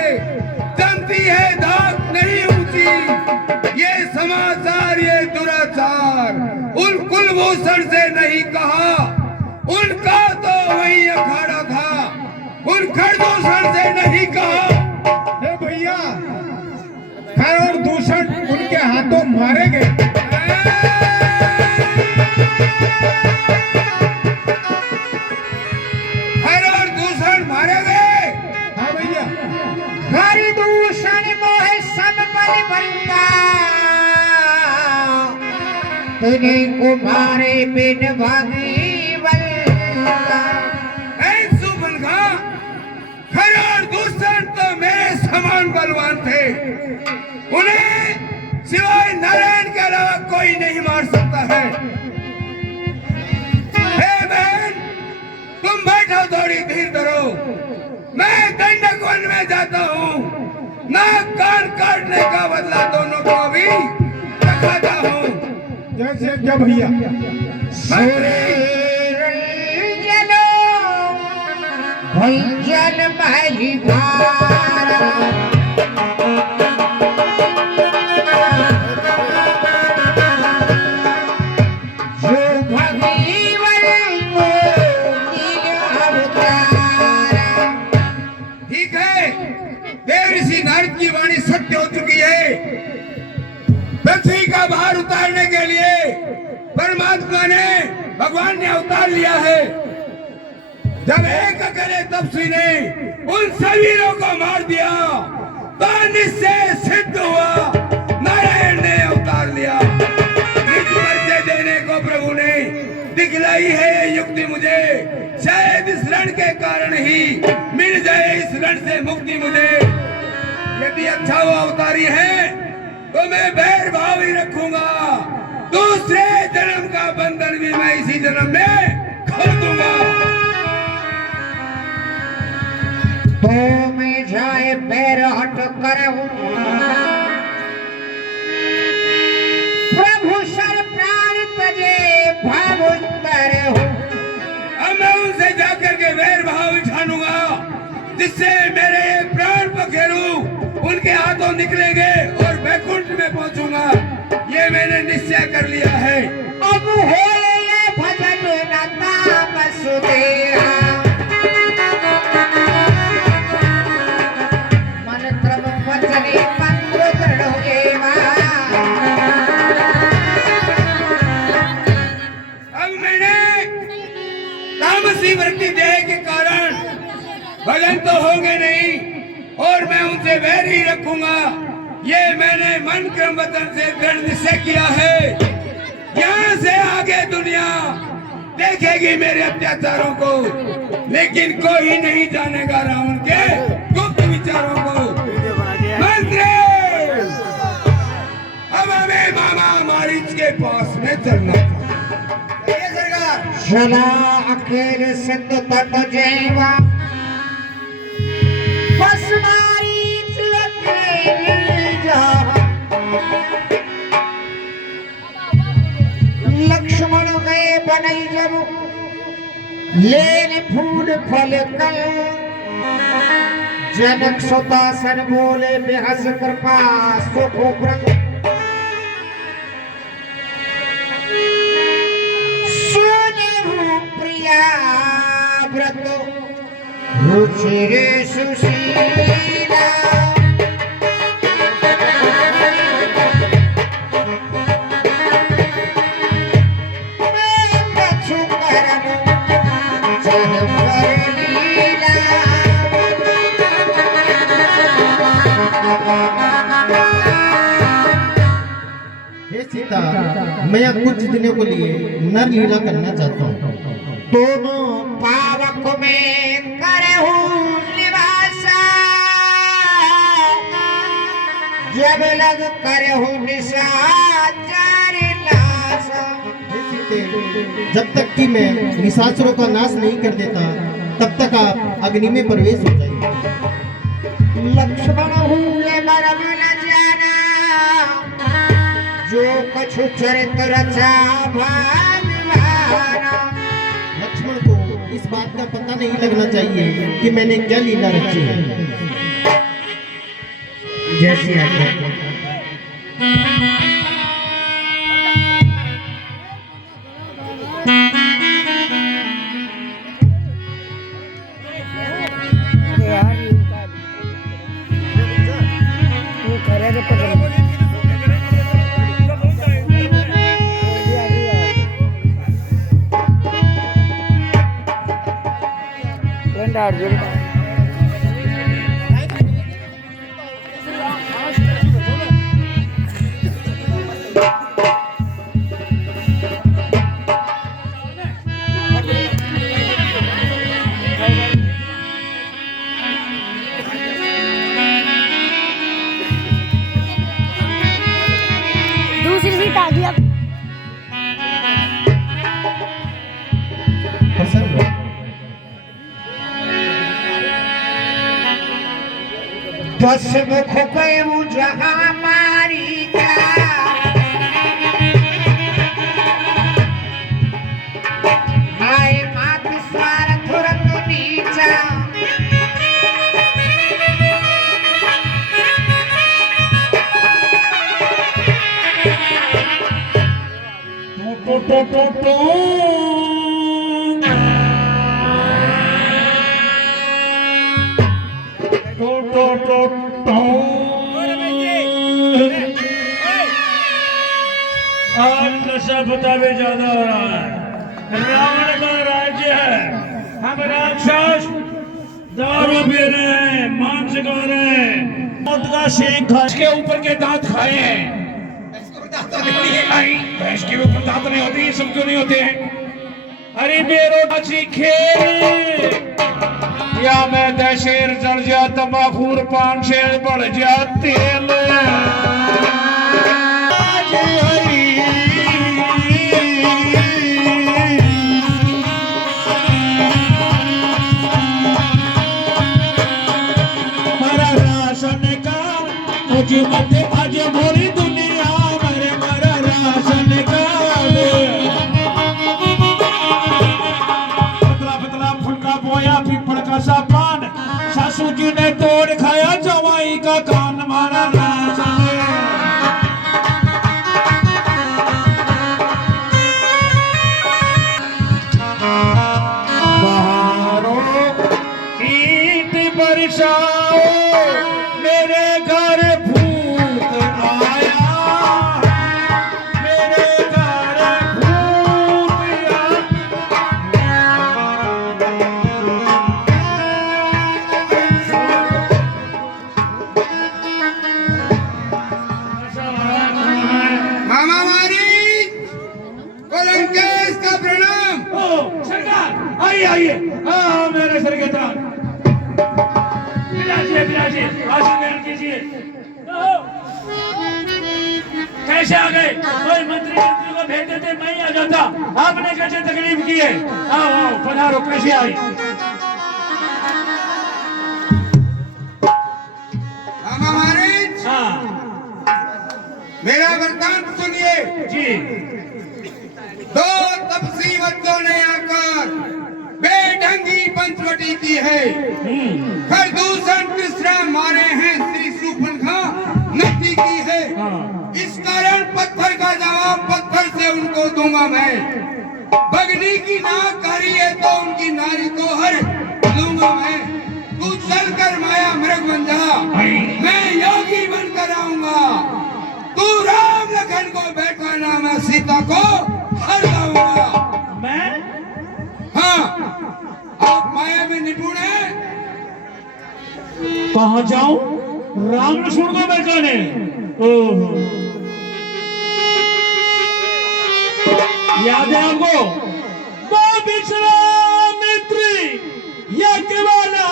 जमती है दाग नहीं ऊंची। ये समाचार ये दुराचार उन कुलभूषण से नहीं कहा, उनका तो वही अखाड़ा था। उन खरदूषण से नहीं कहा। हे भैया खर और दूषण उनके हाथों मारे गए। तुझे कुमारे बिन भागी बल्ला। सुबनगा खर और दूषण तो मेरे समान बलवान थे। उन्हें सिवाय नारायण के अलावा कोई नहीं मार सकता है। हे बहन तुम बैठो, थोड़ी धीर धरो। मैं दंडक वन में जाता हूँ। नाक कान काटने का बदला दोनों को भी रखाता हूँ। जैसे क्या भैया भंजन महली ठीक है, देव ऋषि नारद की वाणी सत्य हो चुकी है। पृथ्वी का भार उतारने के लिए परमात्मा ने, भगवान ने अवतार लिया है। जब एक अकेले तपस्वी ने उन सभी को मार दिया तो निश्चय सिद्ध हुआ नारायण ने अवतार लिया। मृत्यु परिचय देने को प्रभु ने दिखलाई है ये युक्ति मुझे। शायद इस रण के कारण ही मिल जाए इस रण से मुक्ति मुझे। यदि अच्छा वो अवतारी है तो मैं बैर भाव ही रखूंगा। दूसरे जन्म का बंधन भी मैं इसी जन्म में खोल दूंगा। तो मैं जाए पैर हट कर प्रभु सर प्राण तजे भावुतर हूँ। अब मैं उनसे जाकर के बैर भाव ठानूंगा, जिससे मेरे प्राण पखेरु उनके हाथों निकलेंगे और बैकुंठ में पहुंचूंगा। ये मैंने निश्चय कर लिया है। अब हो ये भजन नता वसुदेवा मंत्र वचने मंत्र दृढ़। अब मैंने तामसी वृत्ति देह के कारण भजन तो होंगे नहीं और मैं उनसे वैर ही रखूंगा। ये मैंने मन क्रम वचन से दृढ़ निश्चय किया है। यहाँ से आगे दुनिया देखेगी मेरे अत्याचारों को, लेकिन कोई नहीं जानेगा रावण के गुप्त विचारों को। मंत्री, अब हमें मामा मारीच के पास में चलना था। चला अकेले सिंधु तट जेवा बस मारीच अकेले जा। लक्ष्मण गए बनई जब लेन फूल फल कल। जनक सुतासन बोले बेहस कृपा सुख व्रत। प्रिया व्रत रुचिरे सुशीला। हे सीता, मैं यहाँ कुछ दिनों के लिए नर लीला करना चाहता हूँ। दोनों पावक में करहु निवासा। जब लग करहु निशाचर नासा। हे सीते, जब तक कि मैं निशाचरों का नाश नहीं कर देता तब तक आप अग्नि में प्रवेश हो जाइए। लक्ष्मण हुए मरम न जाना। जो कछु चरित रचा भागवाना। लक्ष्मण को इस बात का पता नहीं लगना चाहिए कि मैंने क्या लीला रची है। जैसी आज्ञा। दूसरी सीट आ गई अब। प्रसन्न दस मुख गयु जहाँ मारी जा। आए मात स्वार तुरंत नीचा। आज नशा बतावे ज्यादा हो रहा है। रावण का राज्य है, हम राक्षस दारू पी रहे हैं, मांस खा रहे हैं, मौत का शेख खा के ऊपर के दांत खाए हैं। नहीं, भैंस के ऊपर दांत नहीं होते, ये सब क्यों नहीं होते हैं? अरे मेरो नाची खेल या मैं दशेर जड़ जा, तंबाकूर पान शेर बढ़ जा तेल। मरा राशन का मुझे मत आज भरी दुनिया मरे। मरा राशन का पतला पतला फुलका बोया पीपल का सा पान। सासू जी ने तोड़ खाया जवाई का कान। मारा राशन बरसाओ मेरे घर भूत आया। मेरे घर भूत मामा मारी को लंकेश का प्रणाम। आशीर्वाद कीजिए। कैसे आ गए? कोई मंत्री को भेज देते, मैं ही आ जाता। आपने कैसे तकलीफ की है? आओ आओ पधारो, कैसे आई? हाँ मेरा वरदान सुनिए जी। दो तपसी बच्चों ने आकर बेढंगी पंचवटी की है, प्रदूषण तीसरा मारे हैं, श्री सुपनखा नक्की की है। इस कारण पत्थर का जवाब पत्थर से उनको दूंगा मैं। बगनी की नाक हरी है तो उनकी नारी को हर लूंगा मैं। तू चलकर माया मृग बन जा, मैं योगी बनकर आऊंगा। तू राम लखन को बैठाना, मैं सीता को हर लाऊंगा। मैं? हाँ, आप माया में निपुण हैं। कहाँ जाऊं? राम लक्ष्मण को बैठाने? ओह, याद है आपको? वो बिछड़ा मित्र यज्ञवाला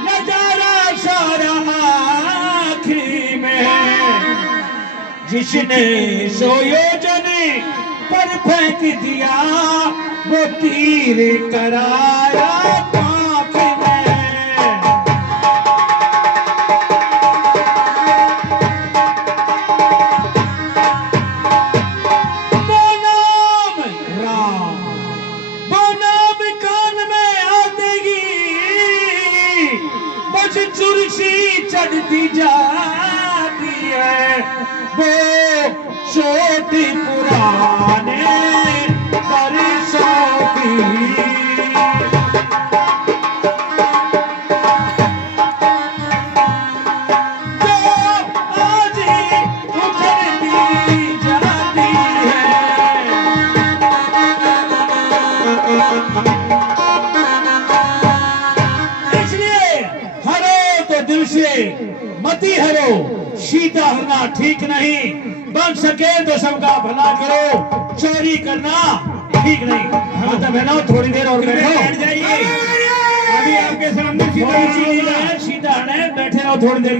नजारा सारा आखिरी में, जिसने सोयोजन पर फेंक दिया वो तीर कराया पाप में। बनाम राम, बनाम कान में आतेगी, बस चुरसी चढ़ती जाती है। वो छोटी पुराने बरसों की, जो आज उखड़ती जाती है। इसलिए हरो तो दिल से मती हरो, सीता हरना ठीक नहीं। बन सके तो सबका भला करो, चोरी करना ठीक नहीं। मतलब है ना, थोड़ी देर और बैठ जाइए। अभी आपके सामने सीता है, बैठे रहो थोड़ी देर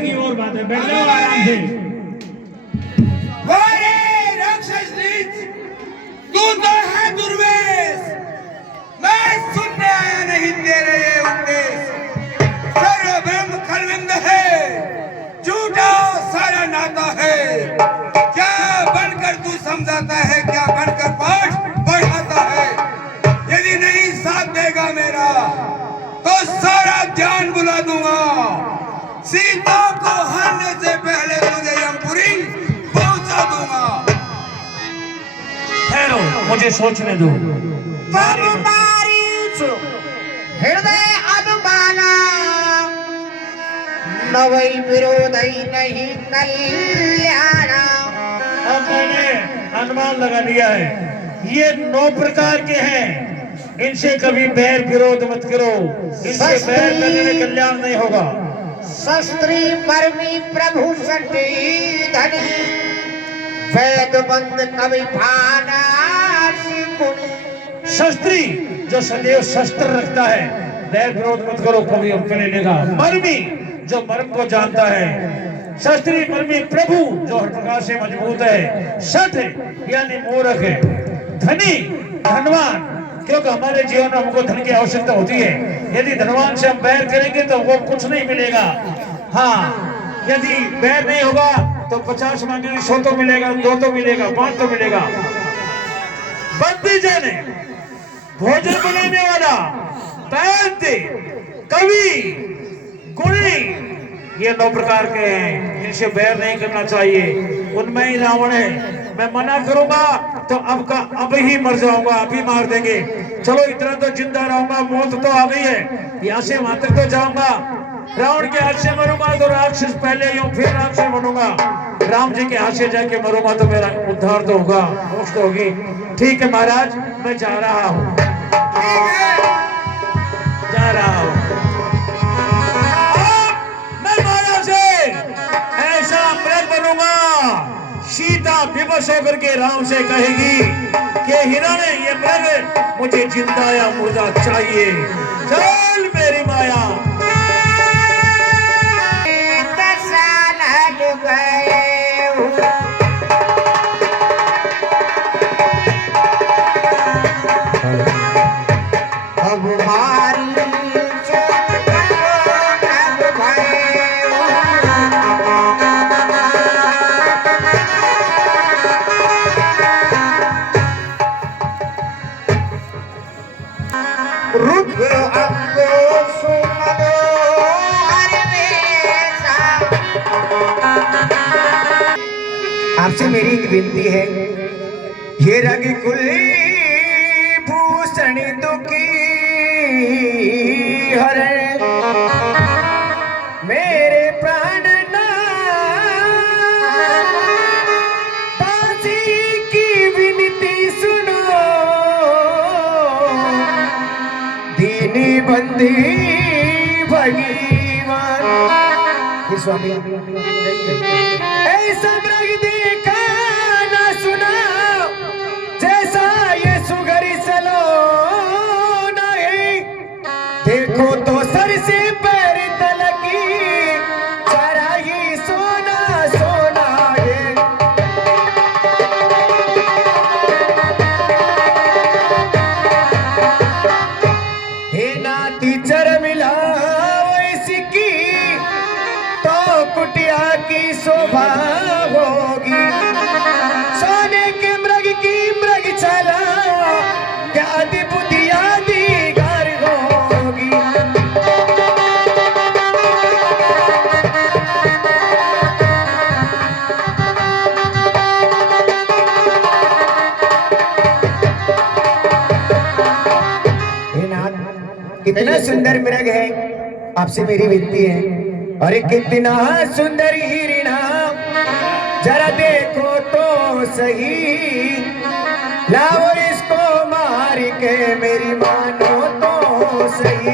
की और बात है। बैठ जाओ आराम से। राक्षस नीच, तू तो है दुर्वेश। मैं सुनने आया नहीं तेरे ये उपदेश। सर्व ब्रह्म खलविंद है, झूठा सारा नाता है। क्या बनकर तू समझाता है, क्या बनकर पाठ पढ़ाता है। यदि नहीं साथ देगा मेरा तो सारा जान बुला दूंगा। सीता को हरने से पहले तुझे यमपुरी पहुंचा दूंगा। ठहरो, मुझे सोचने दो। हृदय अनुमाना नवै विरोधई नहीं कल्याणा। अब मैंने अनुमान लगा लिया है, ये 9 प्रकार के हैं। इनसे कभी बैर विरोध मत करो, इससे बैर करने में कल्याण नहीं होगा। शस्त्री मर्मी प्रभु सटी धनी, वेद बंद कवि भाना सिकुनी। शस्त्री जो सदैव शस्त्र रखता है, बैर विरोध मत करो, कभी अपने लेगा। मर्मी जो मर्म को जानता है, शस्त्री मर्मी प्रभु जो हर प्रकार से मजबूत है, सठ यानी मूर्ख है, धनी धनवान, क्योंकि हमारे जीवन में हमको धन की आवश्यकता होती है। यदि धनवान से हम बैर करेंगे तो वो कुछ नहीं मिलेगा। हाँ, यदि बैर नहीं होगा तो 50 मांगेंगे 100 तो मिलेगा, 2 तो मिलेगा, 5 तो मिलेगा। बंदी जाने, भोजन बनाने वाला, पैंते, कवि, गुणी, ये 9 प्रकार के हैं। इनसे बैर नहीं करना चाहिए। उनमें ही रावण है। मैं मना करूंगा तो अब ही मर जाऊंगा, अभी मार देंगे। चलो इतना तो जिंदा रहूंगा, मौत तो आ गई है, यहाँ से वहां तक तो जाऊंगा। रावण के हाथ से मरूंगा तो राक्षस पहले ही हूँ, फिर राक्षस बनूंगा। राम जी के हाथ से जाके मरूंगा तो मेरा उद्धार तो होगा, मोक्ष तो होगी। ठीक है महाराज, मैं जा रहा हूँ, जा रहा हूँ। मैं महाराज से ऐसा मृग बनूंगा, सीता विवश होकर के राम से कहेगी कि हिरण ये मृग मुझे जिंदा या मुर्दा चाहिए। चल मेरी माया। अंगो सुमनोहर वेशा। आपसे मेरी एक विनती है, ये रंग कुली भूषण दुखी हरे मेरे प्राण बाजी की विनती सुनो, दीनी बंदी भगवान। स्वामी ऐसा मृग देखा ना सुना, जैसा ये सुघर सलो नहीं। देखो तो सर से पैर तलकी सारा ही सोना सोना है। हे नाती चर मिला इसकी तो कुटिया की शोभा होगी। सोने के मृग की मृग चला क्या आदि बुद्धि आदि घर होगी। कितना सुंदर मृग है, आपसे मेरी विनती है। अरे कितना सुंदर हिरणा, जरा देखो तो सही। लाओ इसको मार के मेरी मानो तो सही।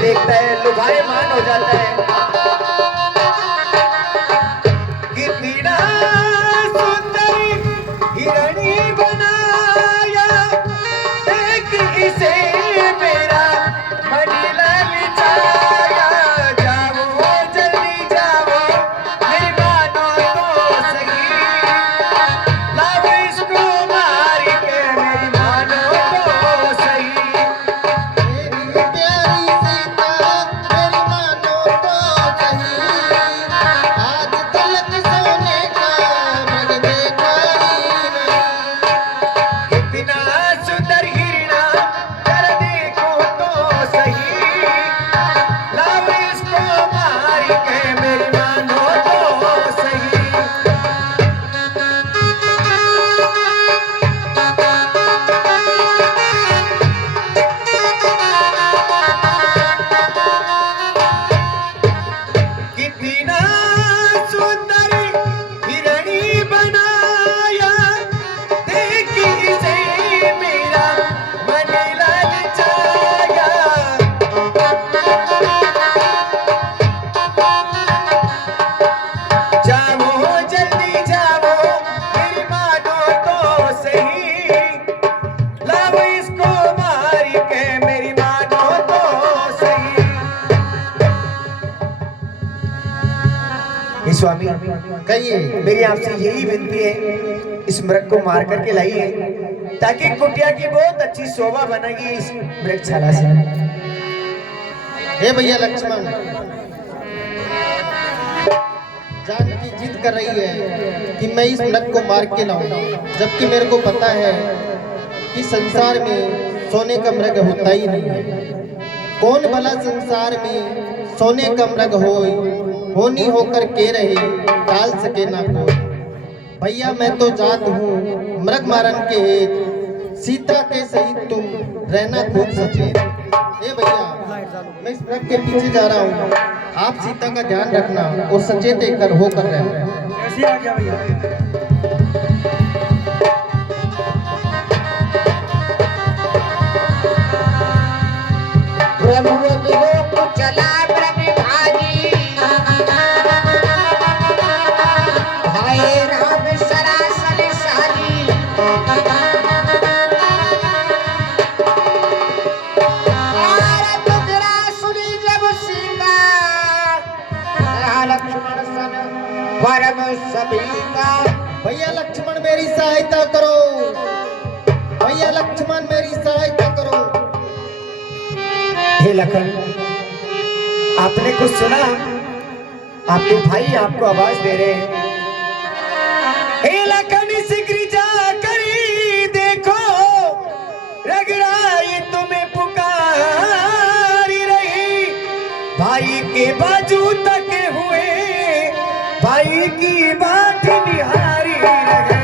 देखता है लुभायमान हो जाता है। कितना सुंदर हिरणी बनाया, देख इसे मेरा मन ललचाया। जाओ जल्दी जाओ मेरी मानो तो सही। लाओ इसको मार के मेरी मानो तो सही। स्वामी कहिए, मेरी आपसे यही विनती है, इस मृग को मार करके लाइए ताकि कुटिया की बहुत अच्छी शोभा बनेगी इस मृगशाला से। हे भैया लक्ष्मण, जानकी जिद कर रही है कि मैं इस मृग को मार के लाऊं, जबकि मेरे को पता है कि संसार में सोने का मृग होता ही नहीं है। कौन भला संसार में सोने का मृग होय, होनी होकर के रहे टाल सके ना कोई। भैया मैं तो जात हूँ मृग मारन के हेत, सीता के सहित तुम रहना खूब सचेत। ए भैया मैं इस मृग के पीछे जा रहा हूँ, आप सीता का ध्यान रखना और सचेत होकर रहना। ऐसे आ गया भैया। प्रभु विलोक चला ब्रह्म भागी, हाय राम सरासल साजी। तुगरा सुनी जब सीता, लक्ष्मण सन परम सबीता। भैया लक्ष्मण मेरी सहायता करो, भैया लक्ष्मण मेरी सहायता करो। हे लखन, आपने कुछ सुना? आपके भाई आपको आवाज दे रहे हैं। हे लखन शीघ्र जा करी देखो, रगड़ाई तुम्हें पुकारी रही। भाई के बाजू तक हुए, भाई की बात निहारी रहे।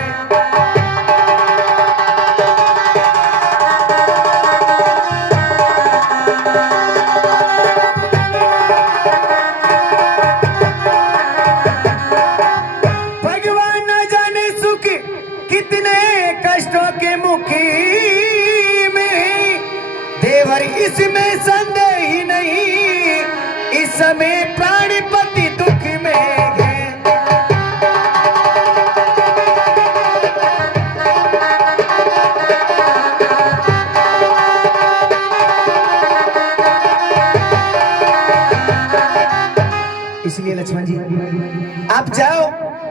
देवर इसमें संदेह ही नहीं, इस समय प्राणपति दुख में है। इसलिए लक्ष्मण जी आप जाओ,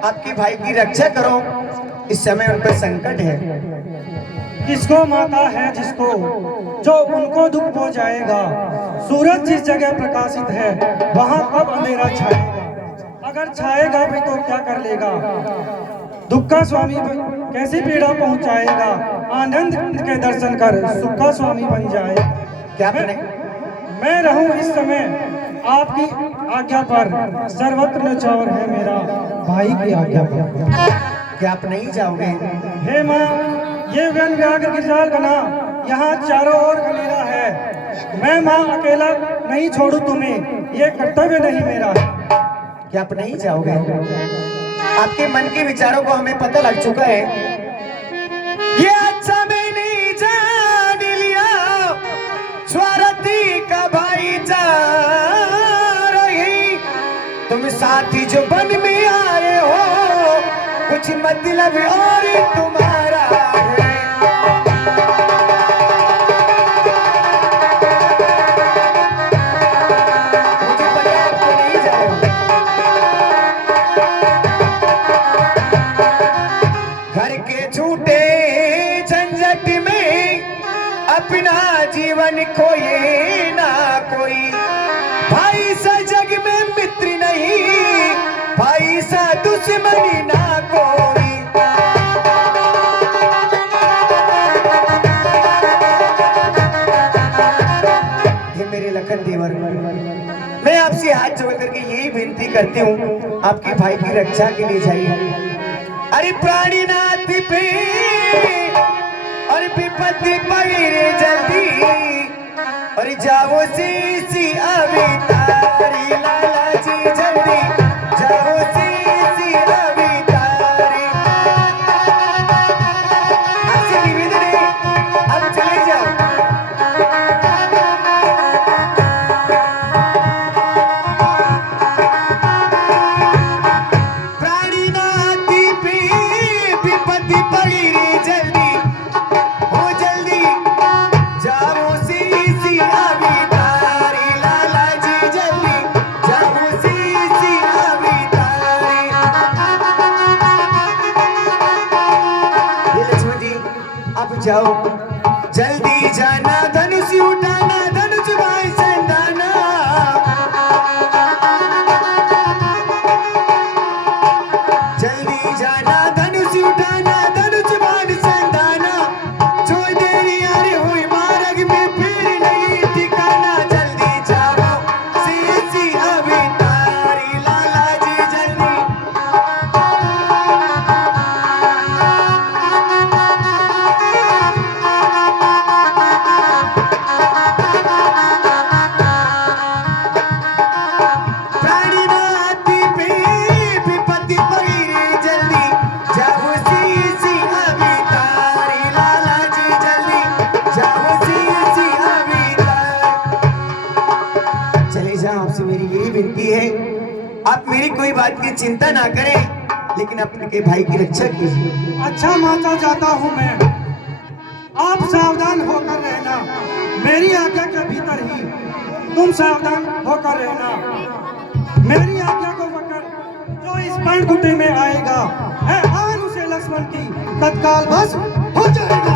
आपके भाई की रक्षा करो, इस समय उन पर संकट है। किसको माता है जिसको, जो उनको दुख हो जाएगा। सूरज जिस जगह प्रकाशित है वहां कब अंधेरा छाएगा, अगर छाएगा भी तो क्या कर लेगा। दुख का स्वामी कैसी पीड़ा पहुंचाएगा, आनंद के दर्शन कर सुख का स्वामी बन जाए। क्या मैं रहूं इस समय आपकी आज्ञा पर, सर्वत्र न्यौछावर है मेरा भाई की आज्ञा पर। क्या आप नहीं जाओगे? हे माँ, ये वन व्याघ्र गिरजाल बना यहाँ चारों ओर गलीला है। मैं माँ अकेला नहीं छोड़ू तुम्हें, ये कर्तव्य नहीं मेरा। क्या आप नहीं जाओगे? आपके मन के विचारों को हमें पता लग चुका है। ये अच्छा मैंने जान लिया, स्वार्थी का भाई जा रही। तुम साथी जो बन में आए हो, कुछ मतलब और तुम्हारा है। मुझे पता है आपको नहीं जाए। घर के झूठे झंझट में अपना जीवन खोए ना कोई। भाई सा जग में मित्र नहीं, भाई सा दुश्मनी ना कोई। ये मेरे लखन देवर, मैं आपसे हाथ जोड़ करके यही विनती करती हूँ, आपके भाई की रक्षा के लिए जाइए। अरे प्राणीनाथ पे और विपत्ति पड़े जल्दी, और जाओ सी अवितारी लाला जी जल्दी, जाओ सी अवितारी। आपसे निवेदन है, आप चले जाओ। प्राणीनाथ पे विपत्ति पड़ी रे जल्दी, हो जल्दी जाओ सी अवितारी लाला जी जल्दी, जाओ सी अवितारी। ये लक्ष्मण जी आप जाओ, जल्दी जाना, धनुष उठाना, धनुष भाई संधाना। जल्दी जाना, धनुष उठाना, धनुष बाण संधाना। जो देरी यार हुई मार्ग में फिर नहीं ठिकाना। जल्दी मेरी यही विनती है, आप मेरी कोई बात की चिंता ना करें, लेकिन अपने भाई की रक्षा कीजिए। अच्छा माता, जाता हूँ मैं, आप सावधान होकर रहना। मेरी आज्ञा के भीतर ही तुम सावधान होकर रहना। मेरी आज्ञा को वकर जो इस पर्णकुटी में आएगा है और उसे लक्ष्मण की तत्काल बस हो जाएगा।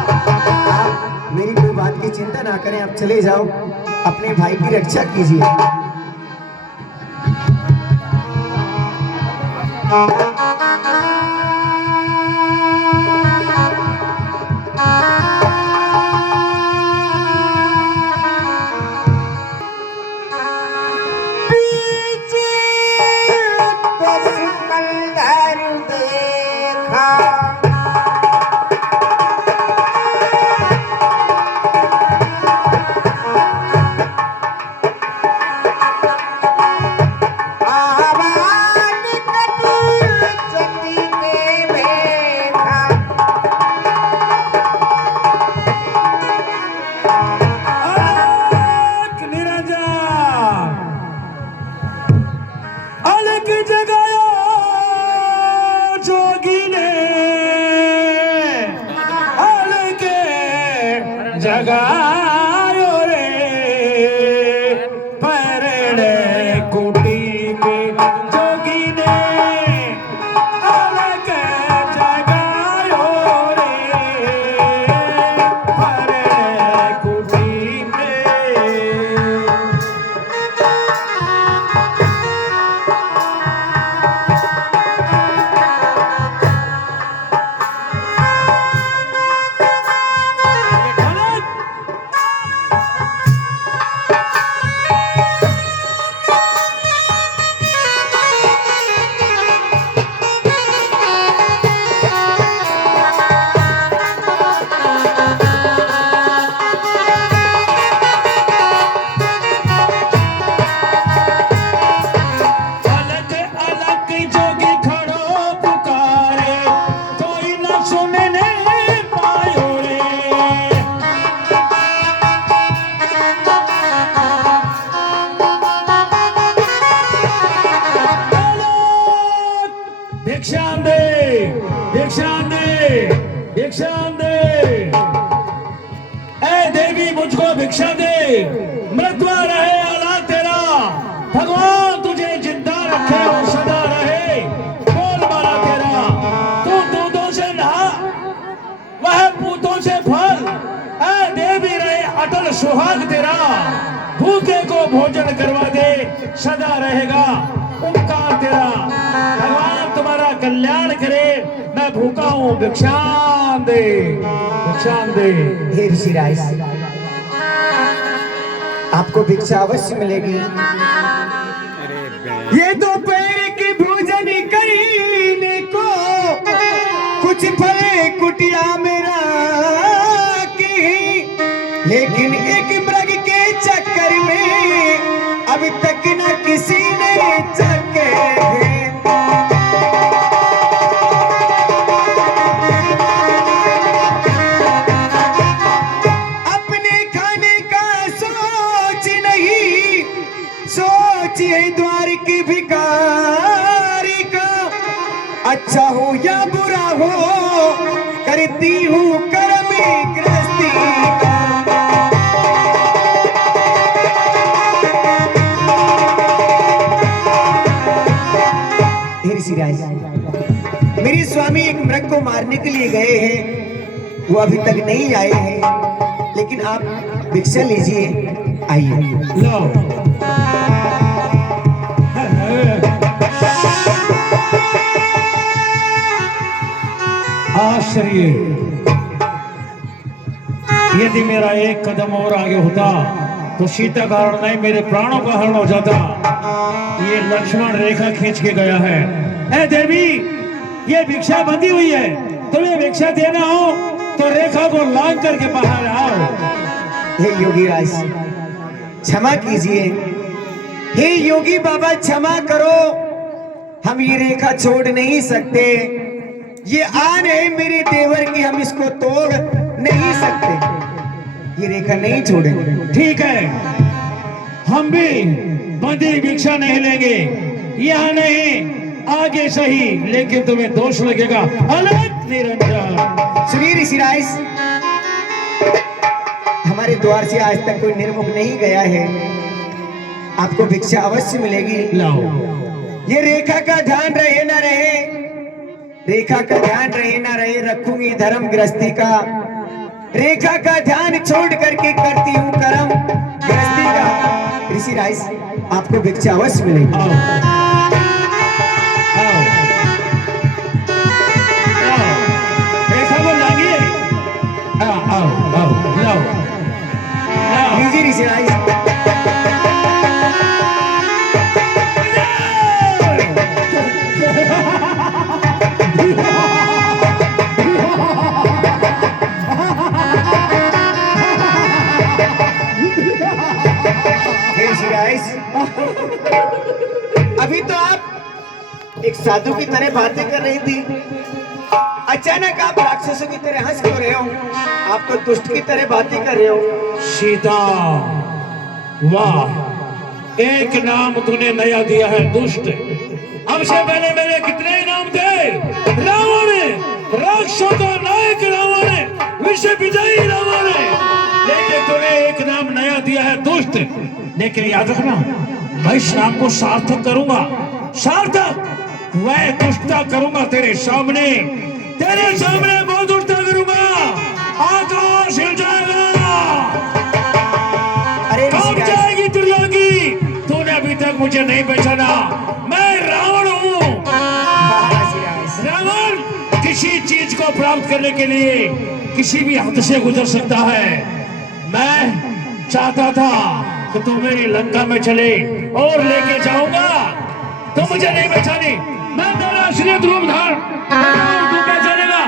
आप मेरी कोई बात की चिंता ना करें, आप चले जाओ, अपने भाई की रक्षा कीजिए। जगायो रे परड़े कुटी पे जोगी ने अलग जगायो रे परड़े कुटी पे। भिक्षाम दे, भिक्षाम दे, भिक्षाम दे, ऐ देवी मुझको भिक्षा दे, मृत्यु रहे औलाद तेरा, भगवान तुझे जिंदा रखे और सदा रहे, बोल बाला तेरा, तू दूधों से नहा, वह पूतों से फल, ऐ देवी रहे अटल सुहाग तेरा, भूखे को भोजन करवा दे, सदा रहेगा उपकार तेरा, भगवान तुम्हारा कल्याण करे, मैं भूखा हूँ, भिक्षाम दे, भिक्षाम दे। हे ऋषिराज, आपको भिक्षा अवश्य मिलेगी। ये दोपहर की भोजन करने को कुछ फले कुटिया मेरा की, लेकिन एक मृग के चक्कर में अभी तक न किसी ने चखे अपने खाने का सोच नहीं, सोच है द्वार की भिखारी का, अच्छा हो या बुरा हो करती हूँ कर्म गृहस्थी का। मेरे स्वामी एक मृग को मारने के लिए गए हैं, वो अभी तक नहीं आए हैं, लेकिन आप भिक्षा लीजिए, आइए। लो आश्चर्य, यदि मेरा एक कदम और आगे होता तो सीता का हरण नहीं, मेरे प्राणों का हरण हो जाता। ये लक्ष्मण रेखा खींच के गया है। ए देवी, ये भिक्षा बंधी हुई है, तुम्हें भिक्षा देना हो तो रेखा को लांग करके बाहर आओ। हे योगी राज, क्षमा कीजिए। हे योगी बाबा, क्षमा करो, हम ये रेखा छोड़ नहीं सकते। ये आन है मेरे देवर की, हम इसको तोड़ नहीं सकते। ये रेखा नहीं छोड़ेंगे। ठीक है, हम भी बंदी भिक्षा नहीं लेंगे, यहाँ नहीं, आगे सही, लेकिन तुम्हें दोष लगेगा। अलग निरंजन। सुनिए ऋषिराज, हमारे द्वार से आज तक कोई निर्मुख नहीं गया है, आपको भिक्षा अवश्य मिलेगी। लाओ। ये रेखा का ध्यान रहे ना रहे, रेखा का ध्यान रहे ना रहे, रखूंगी धर्म गृहस्थी का। रेखा का ध्यान छोड़ करके करती हूँ कर्म गृहस्थी का। ऋषिराज, आपको भिक्षा अवश्य मिलेगी। आओ। आओ। आओ। रेखा को लागिए। आओ, आओ, आओ, लाओ। लाओ। लीजिए ऋषिराज। अभी तो आप एक साधु की तरह बातें कर रही थी, अचानक आप राक्षसों की तरह हंस क्यों रहे हो? आप तो दुष्ट की तरह बातें कर रहे हो। सीता, वाह, एक नाम तूने नया दिया है, दुष्ट। अब से पहले मेरे कितने नाम थे? रावण, राक्षसों का नायक रावण, विश्व विजयी रावण, लेकिन तूने एक नाम नया दिया है, दुष्ट। लेकिन याद रखना, मैं इस नाम को सार्थक करूंगा, सार्थक। मैं दुष्टता करूंगा तेरे सामने बहुत दुष्टता करूंगा, आकाश हिल जाएगा। अरे कब जाएगी दुनिया की? तूने अभी तक मुझे नहीं पहचाना, मैं रावण हूँ। रावण किसी चीज को प्राप्त करने के लिए किसी भी हद से गुजर सकता है। मैं चाहता था कि तू मेरी लंका में चले और लेके जाऊंगा, तो मुझे नहीं पहचानी। मैं तेरा असलियत रूप धार, तू क्या चलेगा?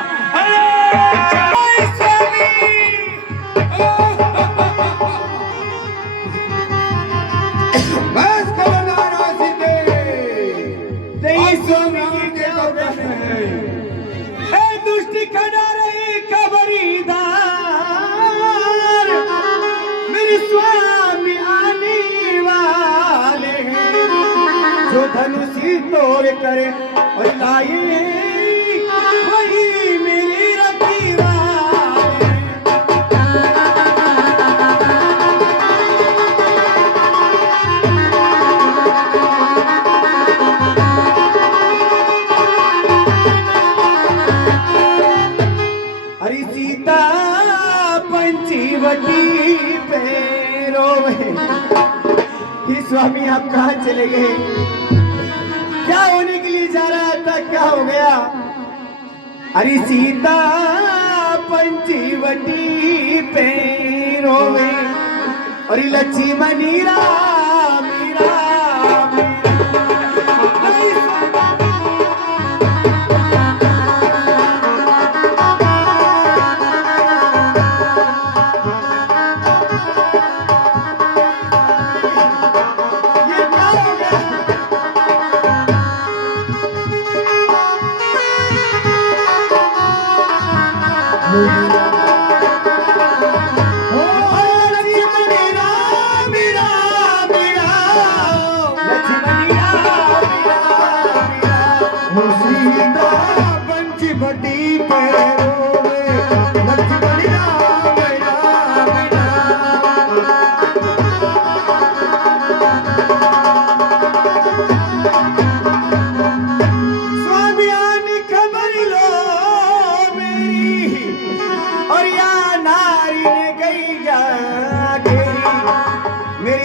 दुष्टि खड़ा रही खबरीदार, मेरे स्वामी आने वाले हैं, जो धनुषी तोड़ करे और लाए वही मेरी रखीवार। हरी सीता पंचवटी पैरों में। ही स्वामी, आप कहाँ चले गए? क्या होने के लिए जा रहा था? क्या हो गया? हरी सीता पंचवटी पैरों में, और लक्ष्मणी राम राम।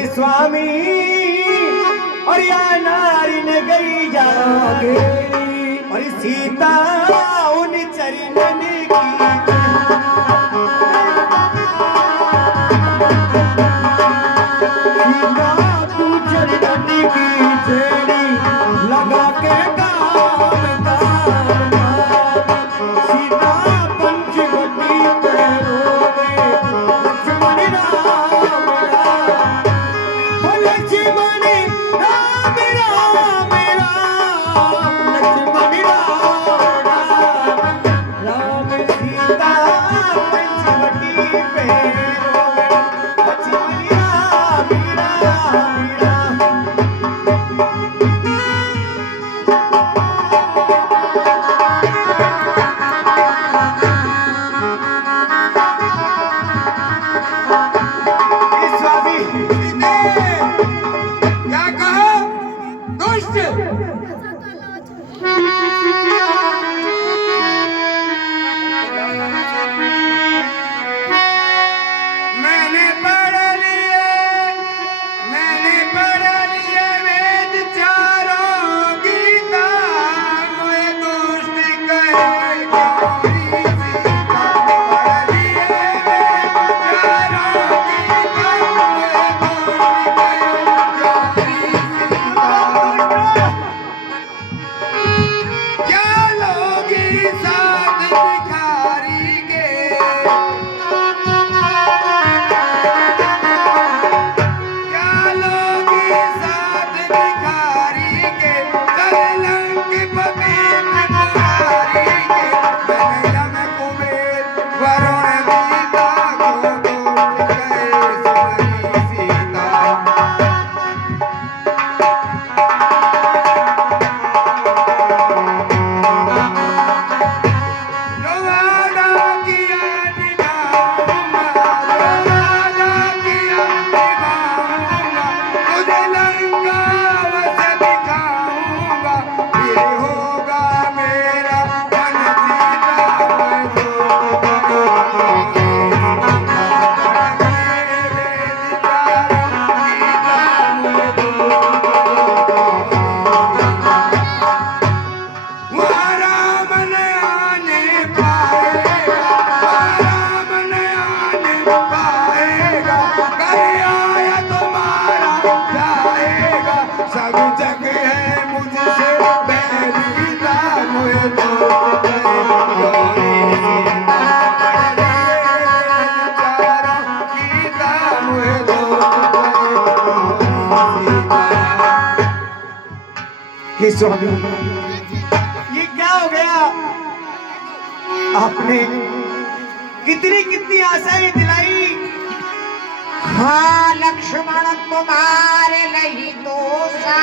स्वामी, और या नारी ने गई जागे, और सीता उन चरणन की। सीता तू चरणन की चेरी लगा के गाम गाम। सीता पंचवटी पैरों में, लक्ष्मण राम राम। लक्ष्मणी राम राम राम, लक्ष्मणी राम राम, राम सीता दुष्ट मैंने पढ़ लिए वेद चारों गीता मोए दुष्ट कहे गौरी सीता पढ़ लिए वेद चारों गीता मोए दुष्ट कहे गौरी सीता क्या लोगी साथ भिखारी के क्या लोगी साथ भिखारी के कलंक पवित्र मुरारी के मैंने यम कुबेर वरुण गीता को दुष्ट कहे सुमरी सीता जो वादा किया निभाऊंगा, जो वादा किया निभाऊंगा, तुझे लंका वश दिखाऊंगा, फिर होगा मेरा मन सीता मैं जो राम न आने पाएगा, राम न आने पाएगा, कर आया तुम्हारा जाएगा, सब जग है मुझसे बैरीता मुझे तो गौरी सीता पढ़ लिए चारों गीता मुझे तो गौरी सीता। हे स्वामी, ये क्या हो गया? आपने कितनी कितनी आशाएं दिलाई। हाँ लक्ष्मण तुम्हारे लही दोषा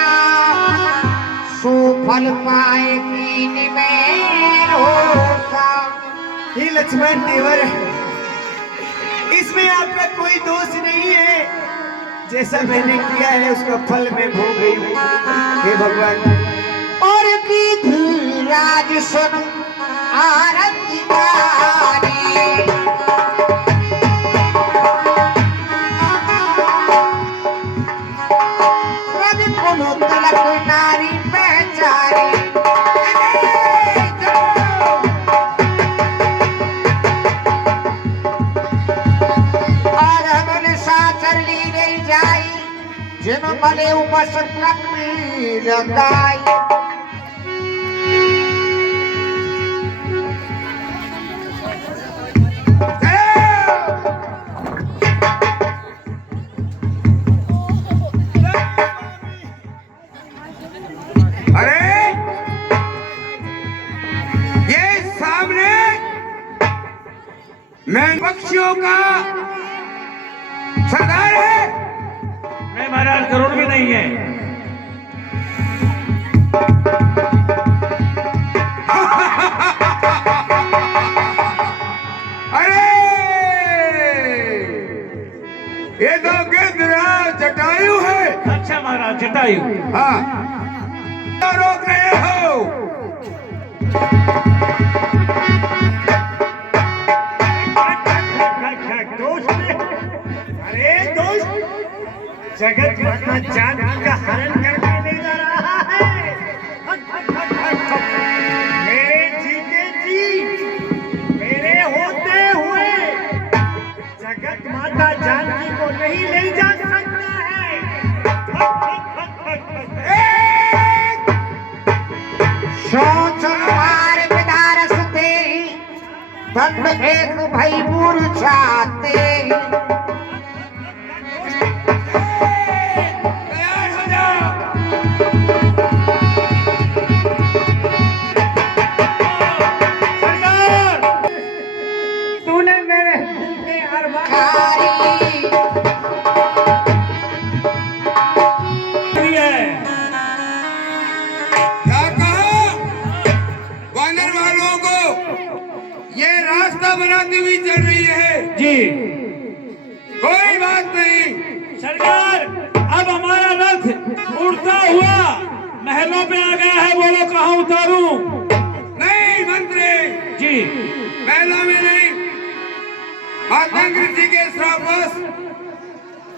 सुफल पाए कीन में रोसा। हे लक्ष्मण देवर, इसमें आपका कोई दोष नहीं है। जैसा मैंने किया है उसका फल मैं भोग रही हूँ। हे भगवान, और की धीराज सुन आरती तिलक नारी पहचारी और हमने साचर ली नहीं जाई जिन मले उपस कपी लगाई। अरे ये सामने मैं पक्षियों का सरदार है। मैं महाराज गरुड़ भी नहीं है। अरे ये तो गिरधराज जटायु है। अच्छा महाराज जटायु। हाँ तो रोक रहे हो? अरे दोस्त, जगत माता जानकी का हरण करके ले जा रहा है। मेरे जीते जी, मेरे होते हुए जगत माता जानकी को नहीं ले जा सकता है। सोच मार विदारस दे दंड एक भई मूर्छाते। तैयार हो जाओ। सरदार, तूने मेरे दिल के अरमान क्या कहा वानर वालों को? ये रास्ता बनाती हुई चल रही है जी कोई बात नहीं। सरकार, अब हमारा रथ उड़ता हुआ उतारूं? नहीं मंत्री जी पहला में नहीं, आतंक ऋषि के श्रापवश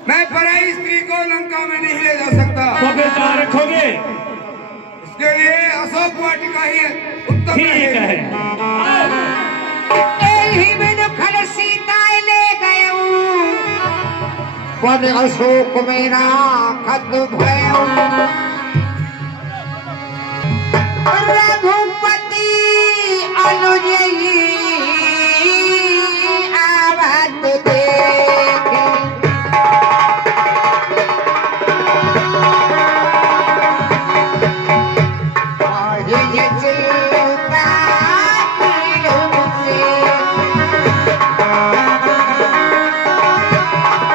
मैं पराई स्त्री को लंका में नहीं ले जा सकता। तो फिर कहाँ रखोगे? इसके लिए अशोक वाटिका ही उत्तम ठीक है। एही बिनु खल सीता ले गए पर अशोक मेरा खत भयो रघुपति अनुजयी